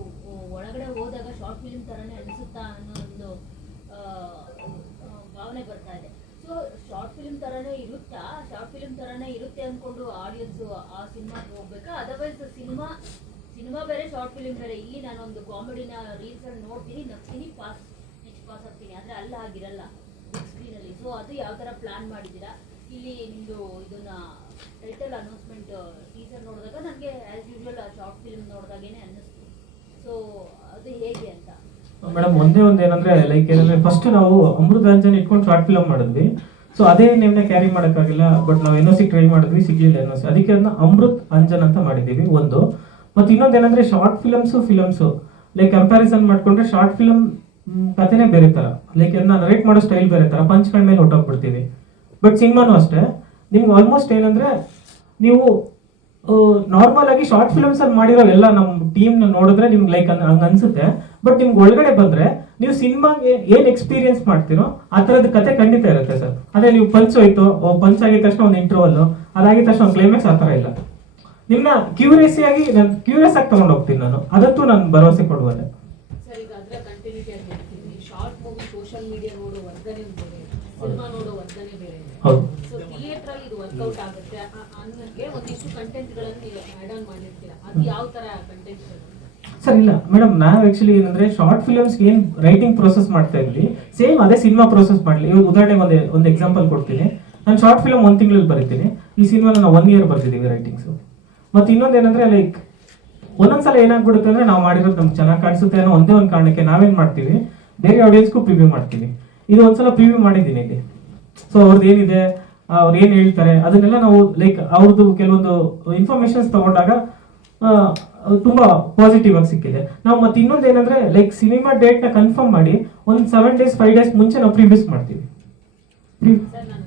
ಒಳಗಡೆ ಹೋದಾಗ ಶಾರ್ಟ್ ಫಿಲ್ಮ್ ತರನೇ ಅನಿಸುತ್ತಾ ಅನ್ನೋ ಒಂದು ಭಾವನೆ ಬರ್ತಾ ಇದೆ. ಸೊ ಶಾರ್ಟ್ ಫಿಲ್ಮ್ ತರನೇ ಇರುತ್ತಾ, ಶಾರ್ಟ್ ಫಿಲ್ಮ್ ತರನೇ ಇರುತ್ತೆ ಅನ್ಕೊಂಡು ಆಡಿಯನ್ಸ್ ಆ ಸಿನಿಮಾಗೆ ಹೋಗ್ಬೇಕಾ, ಅದರ್ವೈಸ್ ಸಿನಿಮಾ ಬೇರೆ ಶಾರ್ಟ್ ಫಿಲ್ಮ್ ಬೇರೆ? ಇಲ್ಲಿ ನಾನೊಂದು ಕಾಮಿಡಿನ ರೀಲ್ಸ್ ಅಲ್ಲಿ ನೋಡ್ತೀನಿ, ನಗ್ತೀನಿ, ನೆಕ್ಸ್ಟ್ ಪಾಸ್ ಆಗ್ತೀನಿ, ಆದ್ರೆ ಅಲ್ಲ ಆಗಿರಲ್ಲ ಬಿಗ್ ಸ್ಕ್ರೀನ್ ಅಲ್ಲಿ. ಸೊ ಅದು ಯಾವ ತರ ಪ್ಲಾನ್ ಮಾಡಿದ್ದೀರಾ? ಇಲ್ಲಿ ನಿಮ್ದು ಇದನ್ನ ಟೈಟಲ್ ಅನೌನ್ಸ್ಮೆಂಟ್ ಟೀಸರ್ ನೋಡಿದಾಗ ನನಗೆ ಆಸ್ ಯೂಶುವಲ್ ಶಾರ್ಟ್ ಫಿಲ್ಮ್ ನೋಡಿದಾಗೇನೆ ಅನ್ನಿಸ್ತು. ಸೊ ಅದು ಹೇಗೆ ಅಂತ ಮೇಡಮ್, ಒಂದೇ ಒಂದು ಏನಂದ್ರೆ ಲೈಕ್ ಏನಂದ್ರೆ ಫಸ್ಟ್ ನಾವು ಅಮೃತಾಂಜನ್ ಇಟ್ಕೊಂಡು ಶಾರ್ಟ್ ಫಿಲ್ಮ್ ಮಾಡಿದ್ವಿ. ಸೊ ಅದೇ ನೇಮ್ನ ಕ್ಯಾರಿ ಮಾಡೋಕ್ಕಾಗಿಲ್ಲ, ಬಟ್ ನಾವು NOC ಟ್ರೈ ಮಾಡಿದ್ವಿ, ಸಿಗ್ಲಿಲ್ಲ NOC. ಅದಕ್ಕೆ ಅದನ್ನ ಅಮೃತ್ ಅಂಜನ್ ಅಂತ ಮಾಡಿದ್ದೀವಿ ಒಂದು. ಮತ್ತು ಇನ್ನೊಂದು ಏನಂದ್ರೆ ಶಾರ್ಟ್ ಫಿಲಮ್ಸು ಲೈಕ್ ಕಂಪ್ಯಾರಿಸನ್ ಮಾಡ್ಕೊಂಡ್ರೆ ಶಾರ್ಟ್ ಫಿಲಮ್ ಕಥೆನೇ ಬೇರೆ ಥರ, ಲೈಕ್ ಅದನ್ನ ನರೇಟ್ ಮಾಡೋ ಸ್ಟೈಲ್ ಬೇರೆ ಥರ, ಪಂಚ್ಗಳ ಮೇಲೆ ಹೊಟ್ಟೋಗ್ಬಿಡ್ತೀವಿ. ಬಟ್ ಸಿನಿಮಾನು ಅಷ್ಟೇ, ನಿಮ್ಗೆ ಆಲ್ಮೋಸ್ಟ್ ಏನಂದ್ರೆ ನೀವು ನಾರ್ಮಲ್ ಆಗಿ ಶಾರ್ಟ್ ಫಿಲ್ಮ್ಸ್ ಅಲ್ಲಿ ಮಾಡಿರೋ ಎಲ್ಲ ನಮ್ಮ ಟೀಮ್ನ ನೋಡಿದ್ರೆ ನಿಮ್ಗೆ ಲೈಕ್ ಹಂಗೆ ಅನ್ಸುತ್ತೆ. ಬಟ್ ನಿಮ್ಗೆ ಒಳಗಡೆ ಬಂದ್ರೆ ನೀವು ಸಿನಿಮಾಗೆ ಏನ್ ಎಕ್ಸ್ಪೀರಿಯನ್ಸ್ ಮಾಡ್ತೀರೋ ಆ ಥರದ ಕತೆ ಖಂಡಿತ ಇರುತ್ತೆ ಸರ್. ಅದೇ ನೀವು ಪಂಚ್ ಹೋಯ್ತು, ಪಂಚ್ ಆಗಿದ ತಕ್ಷಣ ಒಂದು ಇಂಟರ್ವಲ್, ಅದಾಗಿದ ತಕ್ಷಣ ಒಂದು ಕ್ಲೈಮ್ಯಾಕ್ಸ್ ಆ ಥರ ಇಲ್ಲ. ನಿಮ್ನ ಕ್ಯೂರಿಯಸ್ ಆಗಿ ತಗೊಂಡು ಹೋಗ್ತೀನಿ ನಾನು, ಅದಂತೂ ನಾನು ಭರವಸೆ ಕೊಡುವುದೇ. ಸರ್, ಈಗ ಅದರ ಕಂಟಿನ್ಯೂಟಿ ಆಗಿ ಹೇಳ್ತೀನಿ, ಶಾರ್ಟ್ ಮೂವಿ ಸೋಷಿಯಲ್ ಮೀಡಿಯಾ ನೋಡೋ ವರ್ಗನೇ ಬೇರೆ, ಸಿನಿಮಾ ನೋಡೋ ವರ್ಗನೇ ಬೇರೆ. ಹೌದು. ಸೊ ಥಿಯೇಟರ್ ಅಲ್ಲಿ ಇದು ವರ್ಕೌಟ್ ಆಗುತ್ತೆ ಅನ್ನೋಕ್ಕೆ ಒಂದಿಷ್ಟು ಕಂಟೆಂಟ್ಗಳನ್ನು ಆಡ್ ಆನ್ ಮಾಡಿರ್ತೀರಾ, ಅದು ಯಾವ ತರ ಕಂಟೆಂಟ್ಗಳು? ಸರ್ ಇಲ್ಲ ಮೇಡಮ್, ನಾವು ಆಕ್ಚುಲಿ ಏನಂದ್ರೆ ಶಾರ್ಟ್ ಫಿಲಮ್ಸ್ ಏನ್ ರೈಟಿಂಗ್ ಪ್ರೋಸೆಸ್ ಮಾಡ್ತಾ ಇದ್ವಿ, ಸೇಮ್ ಅದೇ ಸಿನಿಮಾ ಪ್ರೋಸೆಸ್ ಮಾಡಲಿ. ಇವಾಗ ಉದಾಹರಣೆಗೆ ಒಂದು ಎಕ್ಸಾಂಪಲ್ ಕೊಡ್ತೀನಿ. ನಾನು ಶಾರ್ಟ್ ಫಿಲಮ್ 1 ತಿಂಗಳಲ್ಲಿ ಬರೀತೀನಿ, ಈ ಸಿನಿಮಾನ ನಾವು 1 year ಬರ್ತಿದ್ದೀವಿ ರೈಟಿಂಗ್ಸು. ಮತ್ತು ಇನ್ನೊಂದು ಏನಂದ್ರೆ ಲೈಕ್ ಒಂದೊಂದ್ಸಲ ಏನಾಗ್ಬಿಡುತ್ತೆ ಅಂದ್ರೆ ನಾವು ಮಾಡಿರೋದು ನಮ್ಗೆ ಚೆನ್ನಾಗಿ ಕಾಣಿಸುತ್ತೆ ಅನ್ನೋ ಒಂದೇ ಒಂದು ಕಾರಣಕ್ಕೆ ನಾವೇನ್ ಮಾಡ್ತೀವಿ, ಬೇರೆ ಆಡಿಯನ್ಸ್ಗೂ ಪ್ರಿವ್ಯೂ ಮಾಡ್ತೀವಿ. ಇದು ಒಂದ್ಸಲ ಪ್ರಿವ್ಯೂ ಮಾಡಿದ್ದೀನಿ ಇಲ್ಲಿ. ಸೊ ಅವ್ರದ್ದು ಏನಿದೆ, ಅವ್ರು ಏನು ಹೇಳ್ತಾರೆ, ಅದನ್ನೆಲ್ಲ ನಾವು ಲೈಕ್ ಅವ್ರದ್ದು ಕೆಲವೊಂದು ಇನ್ಫಾರ್ಮೇಶನ್ಸ್ ತಗೊಂಡಾಗ ತುಂಬಾ ಪಾಸಿಟಿವ್ ಆಗಿ ಸಿಕ್ಕಿದೆ. ನಾವು ಮತ್ತೆ ಇನ್ನೊಂದು ಏನಂದ್ರೆ ಲೈಕ್ ಸಿನಿಮಾ ಡೇಟ್ನ ಕನ್ಫರ್ಮ್ ಮಾಡಿ ಒಂದು 7 days 5 days ಮುಂಚೆ ನಾವು ಪ್ರಿವ್ಯೂಸ್ ಮಾಡ್ತೀವಿ. ಸರ್, ನಾನು